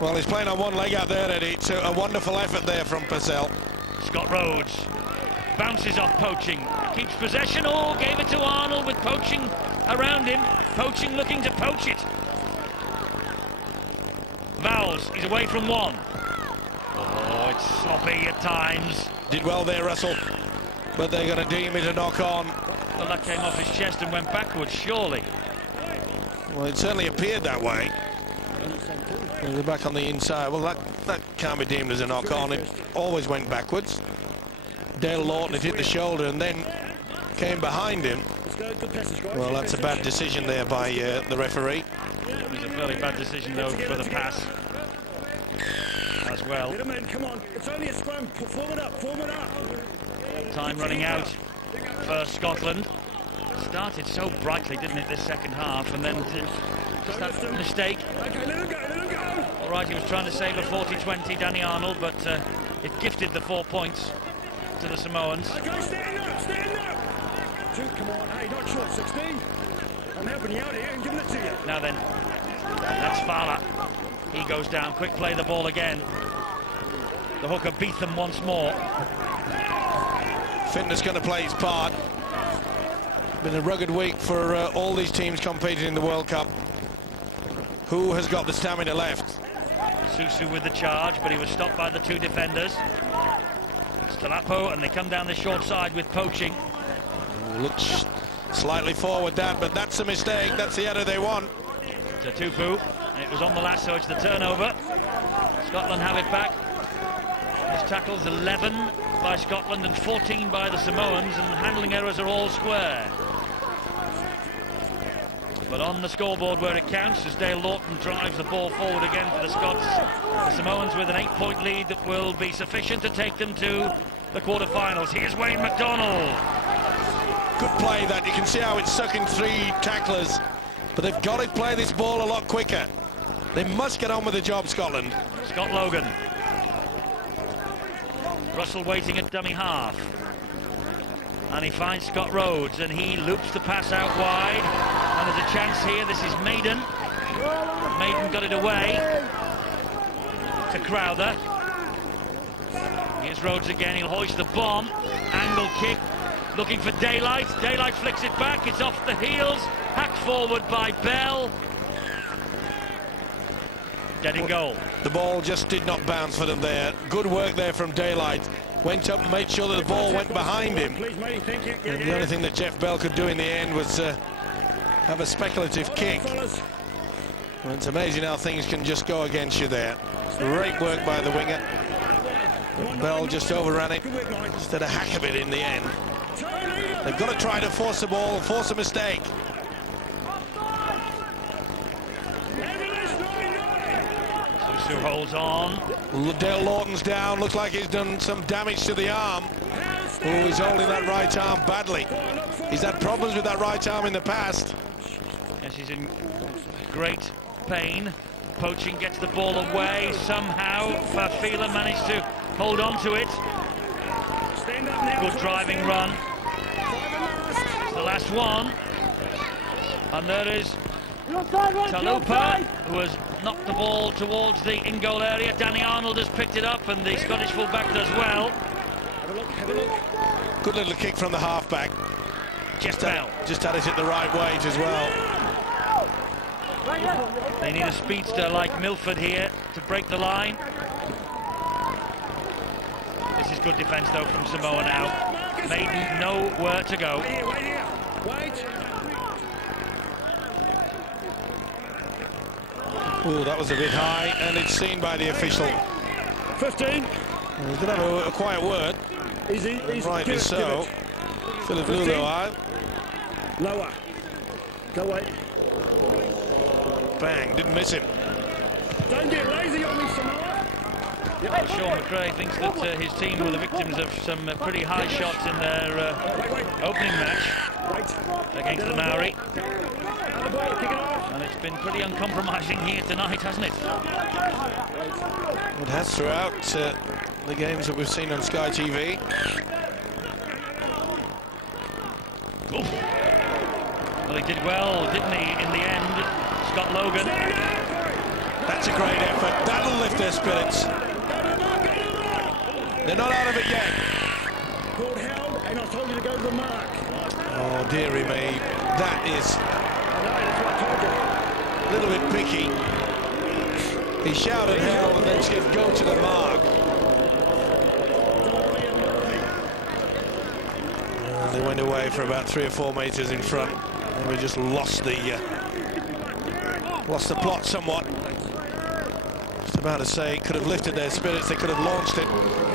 Well, he's playing on one leg out there, Eddie. It's a wonderful effort there from Purcell. Scott Rhodes bounces off Poaching, keeps possession. Oh, gave it to Arnold with Poaching around him. Poaching looking to poach it. Vowles, he's away from one. Oh, it's sloppy at times. Did well there, Russell, but they're going to deem it a knock-on. Well, that came off his chest and went backwards, surely. Well, it certainly appeared that way. They're back on the inside. Well, that can't be deemed as a knock-on. It always went backwards. Dale Lawton had hit the shoulder and then came behind him. Well, that's a bad decision there by the referee. It was a fairly bad decision, though, for the pass as well. Come on, it's only a scrum. Form it up. Time running out for Scotland. Started so brightly, didn't it, this second half, and then just that mistake. Okay, let him go. All right, he was trying to save a 40-20, Danny Arnold, but it gifted the 4 points to the Samoans. Okay, stand up. Dude, come on, hey, not short, 16. I'm helping you out here and giving it to you. Now then, that's Fala. He goes down, quick play the ball again. The hooker beat them once more. Fitness going to play his part. Been a rugged week for all these teams competing in the World Cup. Who has got the stamina left? Susu with the charge, but he was stopped by the two defenders. Stalapo, and they come down the short side with Poaching. Looks slightly forward that, but that's a mistake. That's the header they want. To Tupu, and it was on the lasso, it's the turnover. Scotland have it back. This tackle's 11 by Scotland and 14 by the Samoans, and handling errors are all square. But on the scoreboard where it counts, as Dale Lawton drives the ball forward again for the Scots, the Samoans with an 8-point lead that will be sufficient to take them to the quarterfinals. Here's Wayne McDonald. Good play that. You can see how it's sucking three tacklers, but they've got to play this ball a lot quicker. They must get on with the job, Scotland. Scott Logan. Russell waiting at dummy half. And he finds Scott Rhodes, and he loops the pass out wide. And there's a chance here. This is Maiden. Maiden got it away to Crowther. Here's Rhodes again. He'll hoist the bomb. Angle kick. Looking for Daylight. Daylight flicks it back. It's off the heels. Hacked forward by Bell. Dead in goal. The ball just did not bounce for them there. Good work there from Daylight. Went up and made sure that the ball went behind him. And the only thing that Jeff Bell could do in the end was have a speculative kick. Well, it's amazing how things can just go against you there. Great work by the winger. But Bell just overran it. Just did a hack of it in the end. They've got to try to force the ball, force a mistake. who holds on. Dale Lawton's down. Looks like he's done some damage to the arm. Oh, he's holding that right arm badly. He's had problems with that right arm in the past. Yes, he's in great pain. Poaching gets the ball away. Somehow, Fafila managed to hold on to it. Good driving run. It's the last one. And there is Talupa, who has knocked the ball towards the in-goal area. Danny Arnold has picked it up, and the Scottish fullback does well. Good little kick from the halfback. Just had it at the right weight as well. They need a speedster like Milford here to break the line. This is good defence though from Samoa now. Maiden nowhere to go. Oh, that was a bit high, and it's seen by the official. 15. He's going to have a quiet word. Easy. Rightly so. Philip Luluai. Lower. Go away. Bang, didn't miss him. Don't get lazy on me, Samoa. Sean McRae thinks that his team were the victims of some pretty high shots in their opening match against the Maori. And it's been pretty uncompromising here tonight, hasn't it? It has throughout the games that we've seen on Sky TV. Oof. Well, he did well, didn't he, in the end, Scott Logan. That's a great effort. That'll lift their spirits. They're not out of it yet. Good held, and I told you to go to the mark. Oh, dearie me. That is a little bit picky. He shouted hell and then said go to the mark. And they went away for about 3 or 4 metres in front. And we just lost the plot somewhat. Just about to say, could have lifted their spirits, they could have launched it.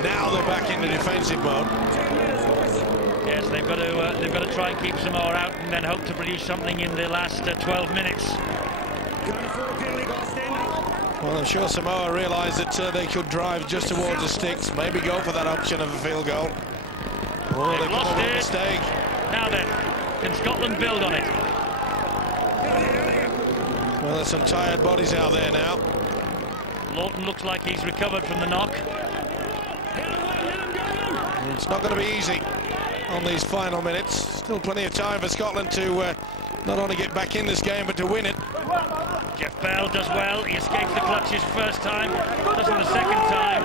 Now they're back in the defensive mode. Yes, they've got to try and keep Samoa out and then hope to produce something in the last 12 minutes. Well, I'm sure Samoa realised that they could drive just towards the sticks, maybe go for that option of a field goal. Oh, they've lost it. Mistake. Now then, can Scotland build on it? Well, there's some tired bodies out there now. Lawton looks like he's recovered from the knock. It's not going to be easy on these final minutes. Still plenty of time for Scotland to not only get back in this game, but to win it. Jeff Bell does well. He escapes the clutches first time, doesn't the second time.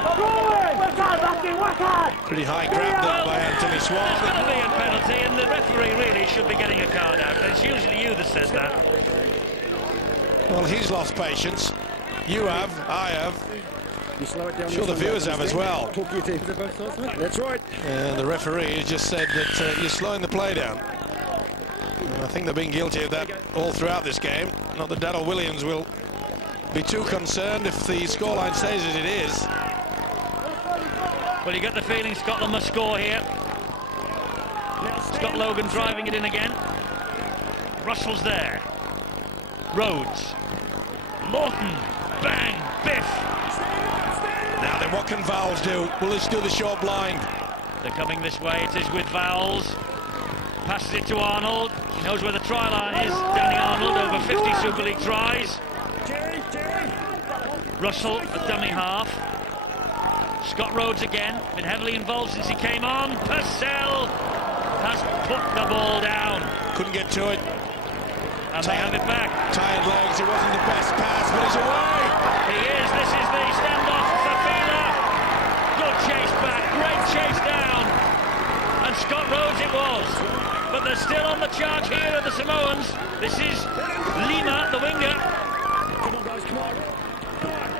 Pretty high grab there by Anthony Swan. There's going to be a penalty, and the referee really should be getting a card out. It's usually you that says that. Well, he's lost patience. You have, I have. I'm sure the viewers have as well. That's right. And the referee has just said that you're slowing the play down. And I think they're being guilty of that all throughout this game. Not that Daryl Williams will be too concerned if the scoreline stays as it is. Well, you get the feeling Scotland must score here. Scott Logan driving it in again. Russell's there. Rhodes. Lawton. Bang. Biff. Now then, what can Vowles do? Will this do the short blind? They're coming this way. It is with Vowles. Passes it to Arnold. He knows where the try line is. Danny Arnold, over 50 Super League tries. Russell, a dummy half. Scott Rhodes again. Been heavily involved since he came on. Purcell has put the ball down. Couldn't get to it. And they have it back. Tired legs. It wasn't the best pass, but he's away. He is. This is the standoff for Fafila. Good chase back. Great chase down. And Scott Rhodes it was. But they're still on the charge here of the Samoans. This is Lima, the winger. Come on, guys, come on.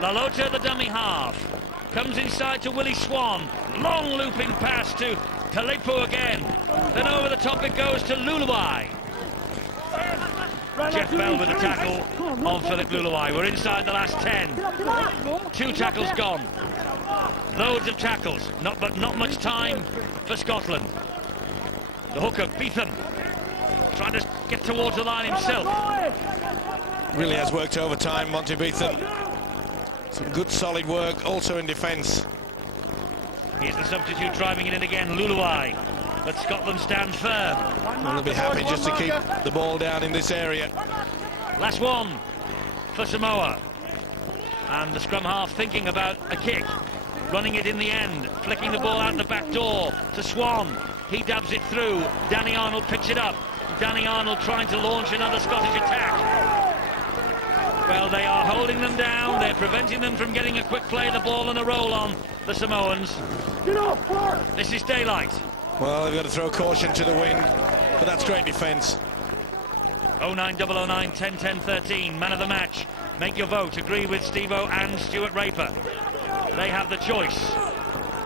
Lalota, the dummy half. Comes inside to Willie Swan. Long looping pass to Kalepu again. Then over the top it goes to Luluai. Jeff Bell with a tackle on Philip Luluai. We're inside the last 10. 2 tackles gone. Loads of tackles, but not much time for Scotland. The hooker, Beetham, trying to get towards the line himself. Really has worked overtime, Monty Beetham. Some good solid work also in defence. Here's the substitute driving it in again, Luluai. But Scotland stand firm. They'll be happy just to keep the ball down in this area. Last one for Samoa. And the scrum half thinking about a kick. Running it in the end. Flicking the ball out the back door to Swan. He dabs it through. Danny Arnold picks it up. Danny Arnold trying to launch another Scottish attack. Well, they are holding them down. They're preventing them from getting a quick play of the ball and a roll on, the Samoans. This is daylight. Well, they've got to throw caution to the wind, but that's great defence. 09009 10 10 13, man of the match. Make your vote. Agree with Steve-O and Stuart Raper. They have the choice.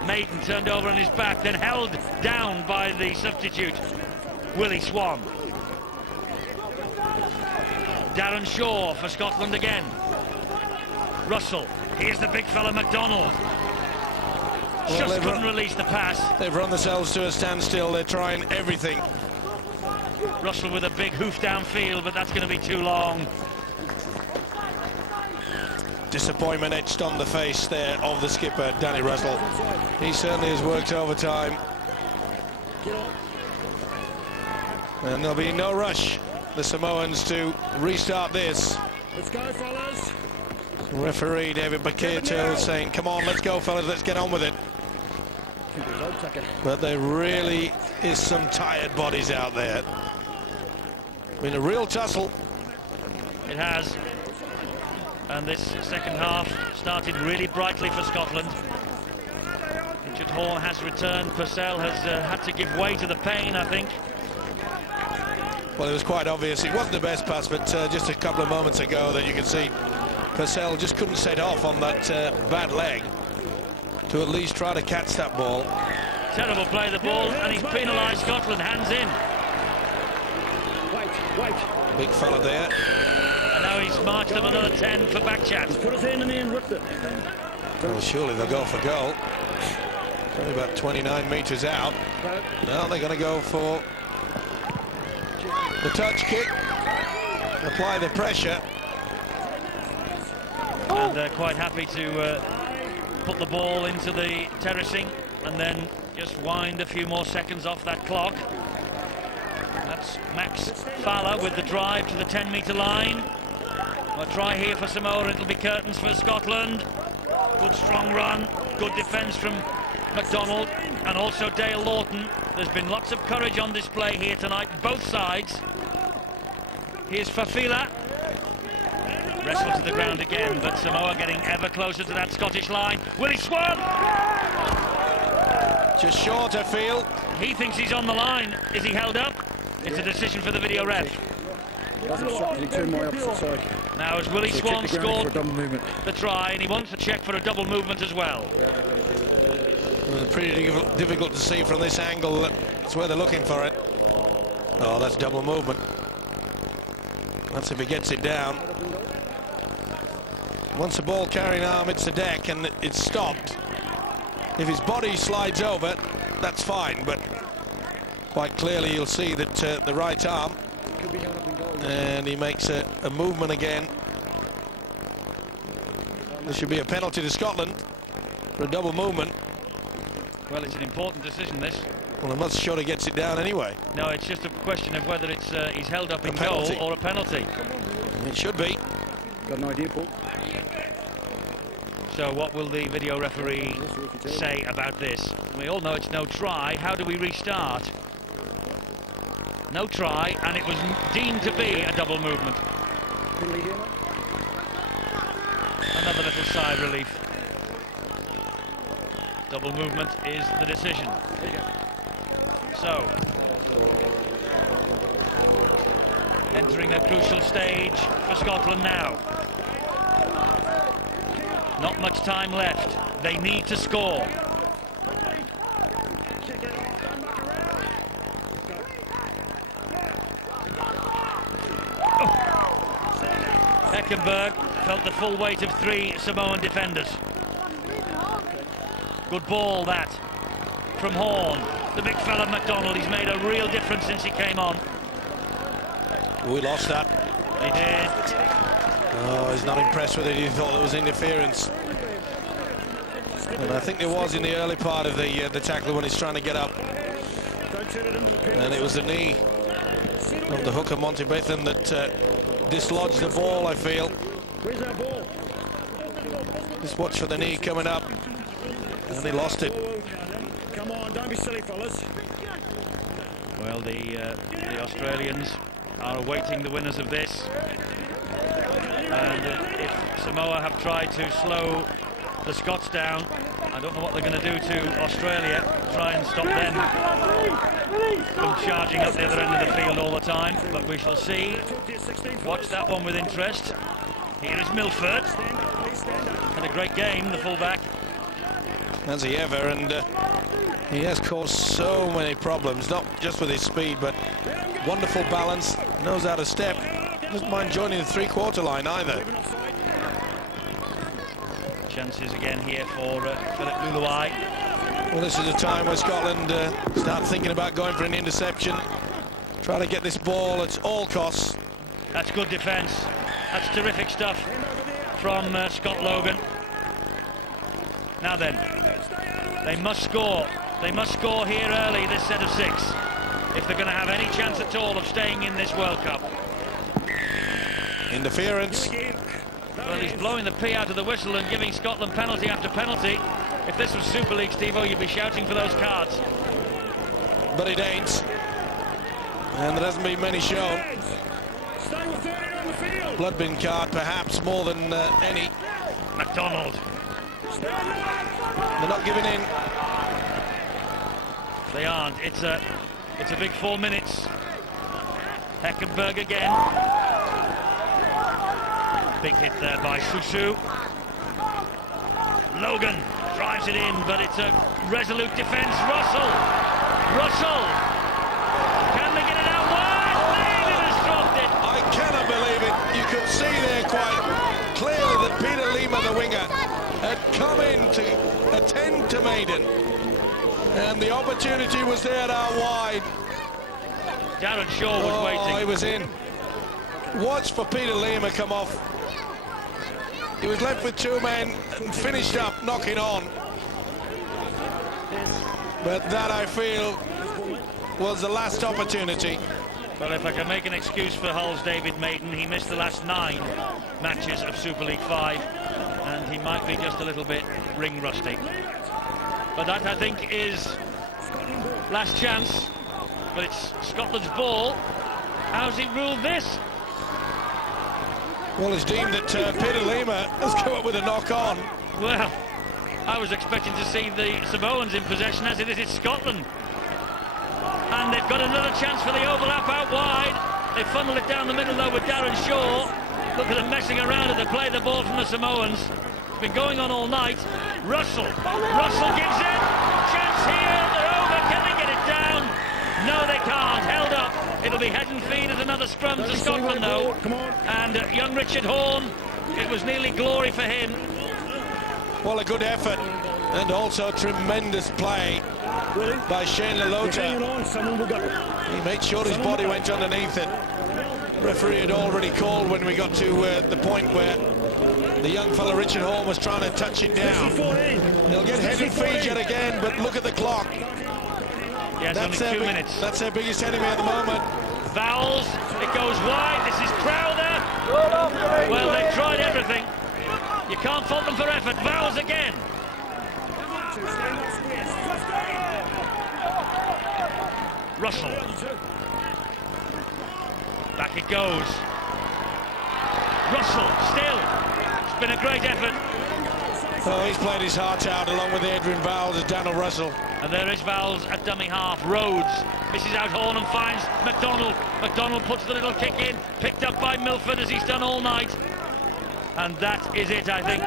Maiden turned over on his back, then held down by the substitute, Willie Swan. Darren Shaw for Scotland again. Russell. Here's the big fella McDonald. Just couldn't release the pass. They've run themselves to a standstill. They're trying everything. Russell with a big hoof downfield, but that's going to be too long. Disappointment etched on the face there of the skipper, Danny Russell. He certainly has worked overtime. And there'll be no rush, the Samoans, to restart this. Let's go, fellas. Referee David Bakirto saying, come on, let's go, fellas, let's get on with it. But there really is some tired bodies out there. Been a real tussle. It has. And this second half started really brightly for Scotland. Richard Horn has returned. Purcell has had to give way to the pain, I think. Well, it was quite obvious. It wasn't the best pass, but just a couple of moments ago that you can see Purcell just couldn't set off on that bad leg to at least try to catch that ball. Terrible play of the ball, and he's penalised Scotland. Hands in. Wait. Big fella there. And now he's marched them another 10 for back chat. He's put his hand in there and ripped it. Well, surely they'll go for goal. It's only about 29 metres out. Now they're going to go for the touch kick. Apply the pressure. And they're quite happy to put the ball into the terracing and then just wind a few more seconds off that clock. That's Max Fowler with the drive to the 10-metre line. A try here for Samoa. It'll be curtains for Scotland. Good strong run, good defence from McDonald and also Dale Lawton. There's been lots of courage on display here tonight, both sides. Here's Fafila. Wrestled to the ground again, but Samoa getting ever closer to that Scottish line. Willie Swan! Just short, I feel. He thinks he's on the line. Is he held up? It's a decision for the video ref. He turned my opposite side. Now as Willie Swan scored the try, and he wants to check for a double movement as well. Well, pretty difficult to see from this angle. That's where they're looking for it. Oh, that's double movement. That's if he gets it down. Once the ball carrying arm hits the deck and it's stopped, if his body slides over, that's fine, but quite clearly you'll see that the right arm, and he makes a movement again. There should be a penalty to Scotland for a double movement. Well, it's an important decision, this. Well, I'm not sure he gets it down anyway. No, it's just a question of whether it's he's held up in goal or a penalty. It should be. Got an idea, Paul? So what will the video referee say about this? We all know it's no try. How do we restart? No try, and it was deemed to be a double movement. Another little sigh of relief. Double movement is the decision. So, entering a crucial stage for Scotland now. Not much time left. They need to score. Heckenberg felt the full weight of 3 Samoan defenders. Good ball, that, from Horn. The big fella McDonald, he's made a real difference since he came on. We lost that. He did. Oh, he's not impressed with it. He thought it was interference. And I think there was in the early part of the tackle when he's trying to get up. And it was the knee of the hooker, Monty Betham, that dislodged the ball, I feel. Where's our ball? Just watch for the knee coming up. And he lost it. Come on, don't be silly, fellas. Well, the Australians are awaiting the winners of this. And if Samoa have tried to slow the Scots down, I don't know what they're going to do to Australia. Try and stop them from charging up the other end of the field all the time. But we shall see. Watch that one with interest. Here is Milford. Had a great game, the fullback. Has he ever, and he has caused so many problems, not just with his speed, but wonderful balance, knows how to step, doesn't mind joining the three-quarter line either. Chances again here for Philip Luluai. Well, this is a time where Scotland start thinking about going for an interception, try to get this ball at all costs. That's good defence. That's terrific stuff from Scott Logan. Now then, they must score. They must score here early, this set of 6, if they're going to have any chance at all of staying in this World Cup. Interference. Well, he's blowing the pea out of the whistle and giving Scotland penalty after penalty. If this was Super League, Steve-O, you'd be shouting for those cards. But it ain't. And there hasn't been many shown. Blood-bin card, perhaps, more than any. McDonald. They're not giving in. They aren't. It's a big 4 minutes. Heckenberg again. Big hit there by Susu. Logan drives it in, but it's a resolute defence. Russell. Can they get it out wide? Maiden has dropped it. I cannot believe it. You could see there quite clearly that Peter Lima, the winger, had come in to attend to Maiden. And the opportunity was there out wide. Darren Shaw was waiting. He was in. Watch for Peter Lima come off. He was left with 2 men and finished up knocking on. But that, I feel, was the last opportunity. Well, if I can make an excuse for Hull's David Maiden, he missed the last 9 matches of Super League 5, and he might be just a little bit ring rusty. But that, I think, is last chance. But it's Scotland's ball. How's he ruled this? Well, it's deemed that Peter Lima has come up with a knock-on. Well, I was expecting to see the Samoans in possession, as it is it's Scotland. And they've got another chance for the overlap out wide. They funnel it down the middle, though, with Darren Shaw. Look at them messing around as they play the ball from the Samoans. It's been going on all night. Russell gives it. Chance here. They're over. Can they get it down? No, they can't. Held up. It'll be head and feet as another scrum to Scotland, though. And young Richard Horne, it was nearly glory for him. Well, a good effort and also tremendous play by Shane Lalota. He made sure his body went underneath it. The referee had already called when we got to the point where the young fella Richard Horne was trying to touch it down. They'll get head and feet yet again, but look at the clock. Yes, that's only 2 minutes. That's their biggest enemy at the moment. Vowles, it goes wide. This is Crowther. Well, they've tried everything. You can't fault them for effort. Vowles again. Russell. Back it goes. Russell, still. It's been a great effort. Oh, he's played his heart out along with Adrian Vowles as Daniel Russell. And there is Vowles at dummy half. Rhodes misses out Horne and finds McDonald. McDonald puts the little kick in, picked up by Milford as he's done all night. And that is it, I think.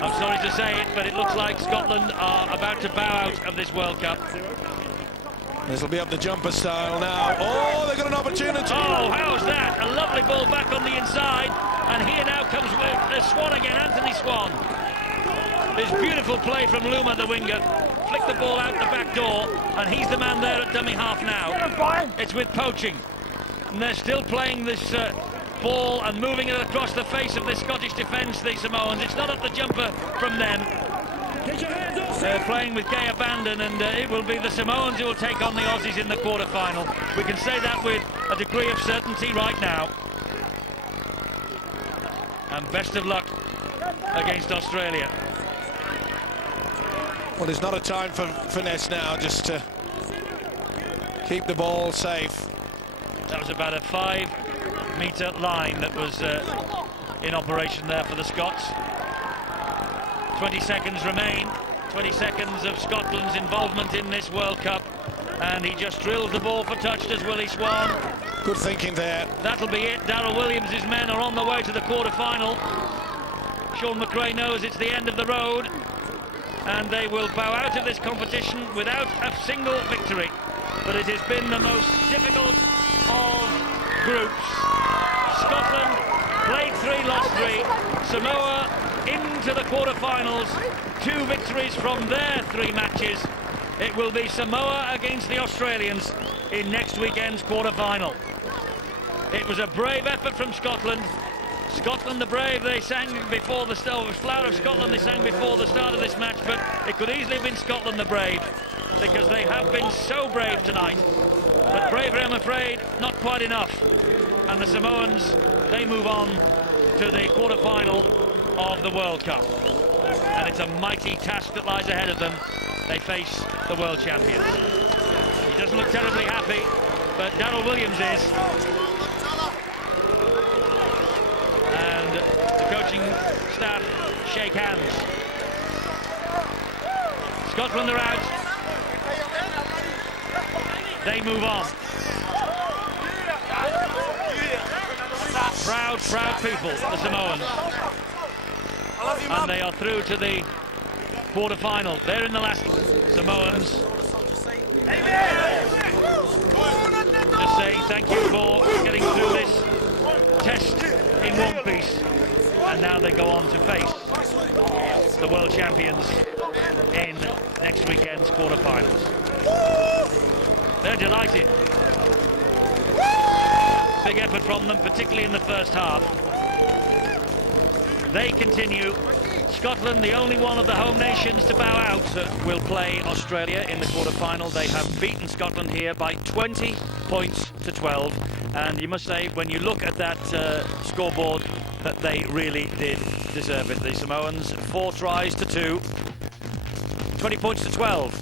I'm sorry to say it, but it looks like Scotland are about to bow out of this World Cup. This will be up the jumper style now. Oh, they've got an opportunity. Oh, how's that? A lovely ball back on the inside. And here now comes Swan again, Anthony Swan. This beautiful play from Luma, the winger. Flicked the ball out the back door, and he's the man there at dummy half now. It's with Poaching. And they're still playing this ball and moving it across the face of the Scottish defence, the Samoans. It's not at the jumper from them. Get your hands off, They're playing with gay abandon, and it will be the Samoans who will take on the Aussies in the quarter-final. We can say that with a degree of certainty right now. And best of luck against Australia. Well, there's not a time for finesse now, just to keep the ball safe. That was about a 5-metre line that was in operation there for the Scots. 20 seconds remain. 20 seconds of Scotland's involvement in this World Cup. And he just drills the ball for touch, does Willie Swan. Good thinking there. That'll be it. Darryl Williams' men are on the way to the quarter-final. Sean McRae knows it's the end of the road, and they will bow out of this competition without a single victory. But it has been the most difficult of groups. Scotland played 3, lost 3. Samoa into the quarter-finals. 2 victories from their 3 matches. It will be Samoa against the Australians in next weekend's quarter-final. It was a brave effort from Scotland. Scotland the brave, they sang before the start. It was Flower of Scotland they sang before the start of this match, but it could easily have been Scotland the brave, because they have been so brave tonight. But bravery, I'm afraid, not quite enough. And the Samoans, they move on to the quarter-final of the World Cup. And it's a mighty task that lies ahead of them. They face the world champions. He doesn't look terribly happy, but Darryl Williams is. And the coaching staff shake hands. Scotland are out. They move on. Proud, proud people, the Samoans. And they are through to the quarter-final. They're in the last. Samoans. Just saying thank you for getting through this test in one piece. And now they go on to face the world champions in next weekend's quarter-finals. They're delighted. Big effort from them, particularly in the first half. They continue. Scotland, the only one of the home nations to bow out, will play Australia in the quarter-final. They have beaten Scotland here by 20 points to 12. And you must say, when you look at that scoreboard, that they really did deserve it. The Samoans, 4 tries to 2. 20 points to 12.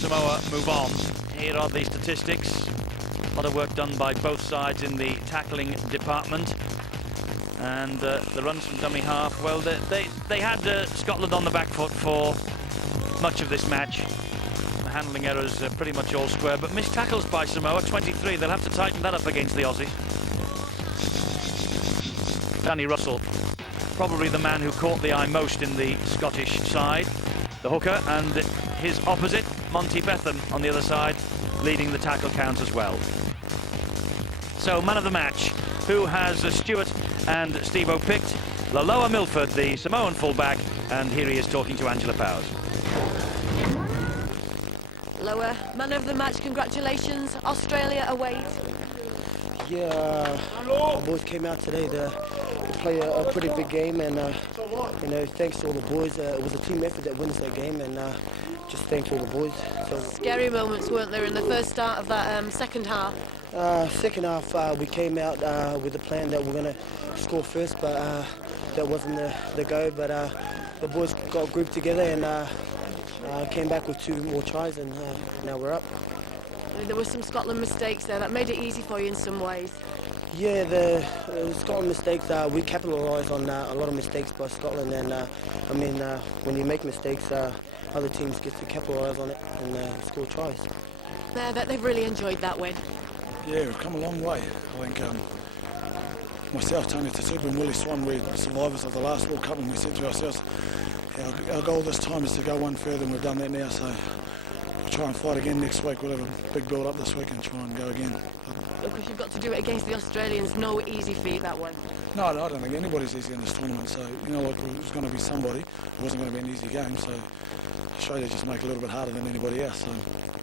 Samoa move on. Here are the statistics. A lot of work done by both sides in the tackling department. And the runs from dummy half, well, they had Scotland on the back foot for much of this match. The handling errors pretty much all square, but missed tackles by Samoa, 23. They'll have to tighten that up against the Aussies. Danny Russell, probably the man who caught the eye most in the Scottish side, the hooker, and his opposite, Monty Betham, on the other side, leading the tackle count as well. So, man of the match, who has Stewart and Steve-O picked? Laloa Milford, the Samoan fullback, and here he is talking to Angela Powers. Lower, man of the match, congratulations. Australia away. Yeah, our boys came out today to play a pretty big game, and you know, thanks to all the boys. It was a team effort that wins that game, and just thanks to all the boys. So, scary moments, weren't there, in the first start of that second half? Second half, we came out with the plan that we're going to score first, but that wasn't the go. But the boys got grouped together and came back with 2 more tries, and now we're up. I mean, there were some Scotland mistakes there that made it easy for you in some ways. Yeah, the Scotland mistakes, we capitalised on a lot of mistakes by Scotland, and I mean, when you make mistakes, other teams get to capitalise on it and score tries. I bet they've really enjoyed that win. Yeah, we've come a long way. I think myself, Tony Tasupu and Willie Swan, we're survivors of the last World Cup, and we said to ourselves, our goal this time is to go one further, and we've done that now, so we'll try and fight again next week. We'll have a big build up this week and try and go again. Look, if you've got to do it against the Australians, no easy feat that one. No, I don't think anybody's easy in this tournament, so you know what, it was going to be somebody. It wasn't going to be an easy game, so Australia just make it a little bit harder than anybody else, so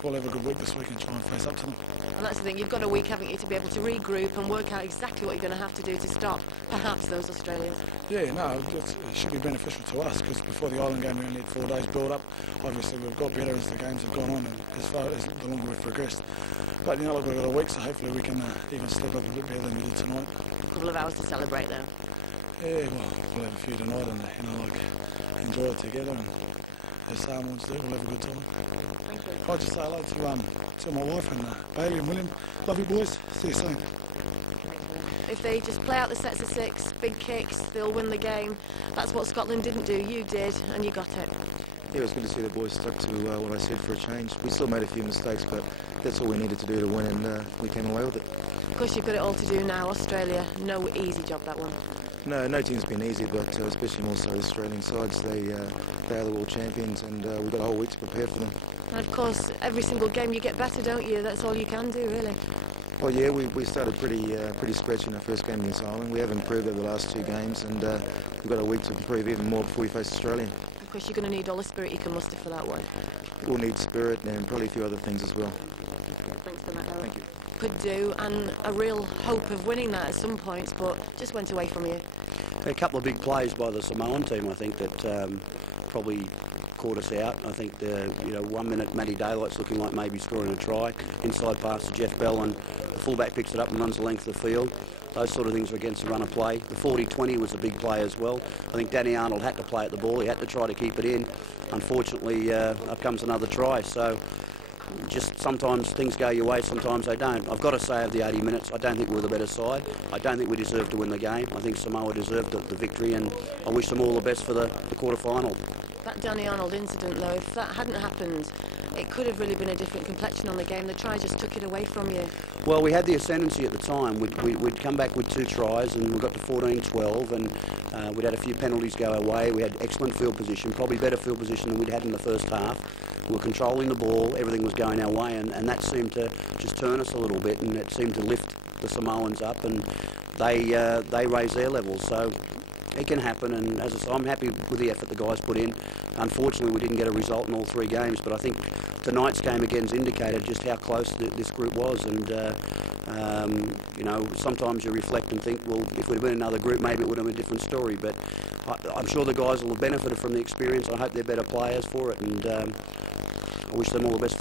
we'll have a good week this week and try and face up to them. And that's the thing, you've got a week, haven't you, to be able to regroup and work out exactly what you're going to have to do to stop, perhaps, those Australians. Yeah, no, it should be beneficial to us because before the Island game we only had 4 days build-up. Obviously we've got better as the games have gone on and as far as the longer we've progressed. But you know, look, we've got a week, so hopefully we can even step up a bit better than we did tonight. A couple of hours to celebrate then. Yeah, well, we'll have a few tonight and, you know, like, enjoy it together and as Samoans do, we'll have a good time. Thank you. I'll just say hello to my wife and Bailey and William. Love you boys, see you soon. If they just play out the sets of 6, big kicks, they'll win the game. That's what Scotland didn't do. You did, and you got it. Yeah, it was good to see the boys stuck to what I said for a change. We still made a few mistakes, but that's all we needed to do to win, and we came away with it. Of course, you've got it all to do now. Australia, no easy job, that one. No team's been easy, but especially more so Australian sides. They are the world champions, and we've got a whole week to prepare for them. And of course, every single game you get better, don't you? That's all you can do, really. Well, yeah, we started pretty scratchy in our first game against Ireland. We have improved over the last 2 games, and we've got a week to improve even more before we face Australia. Of course, you're going to need all the spirit you can muster for that one. We'll need spirit and probably a few other things as well. Thanks for that, Aaron. Thank you. Could do, and a real hope of winning that at some points, but just went away from you. A couple of big plays by the Samoan team, I think, that probably caught us out. I think the 1 minute Matty Daylight's looking like maybe scoring a try. Inside pass to Jeff Bell and the fullback picks it up and runs the length of the field. Those sort of things are against the run of play. The 40-20 was a big play as well. I think Danny Arnold had to play at the ball. He had to try to keep it in. Unfortunately, up comes another try. So just sometimes things go your way, sometimes they don't. I've got to say, of the 80 minutes, I don't think we're the better side. I don't think we deserve to win the game. I think Samoa deserved the victory, and I wish them all the best for the quarter-final. That Danny Arnold incident, though, if that hadn't happened, it could have really been a different complexion on the game. The try just took it away from you. Well, we had the ascendancy at the time. We'd come back with 2 tries and we got to 14-12, and we'd had a few penalties go our way. We had excellent field position, probably better field position than we'd had in the first half. We were controlling the ball, everything was going our way, and that seemed to just turn us a little bit, and it seemed to lift the Samoans up, and they raised their levels. So it can happen, and as I said, I'm happy with the effort the guys put in. Unfortunately, we didn't get a result in all 3 games, but I think tonight's game again's indicated just how close this group was. And sometimes you reflect and think, well, if we'd been in another group, maybe it would have been a different story. But I'm sure the guys will have benefited from the experience. I hope they're better players for it, and I wish them all the best for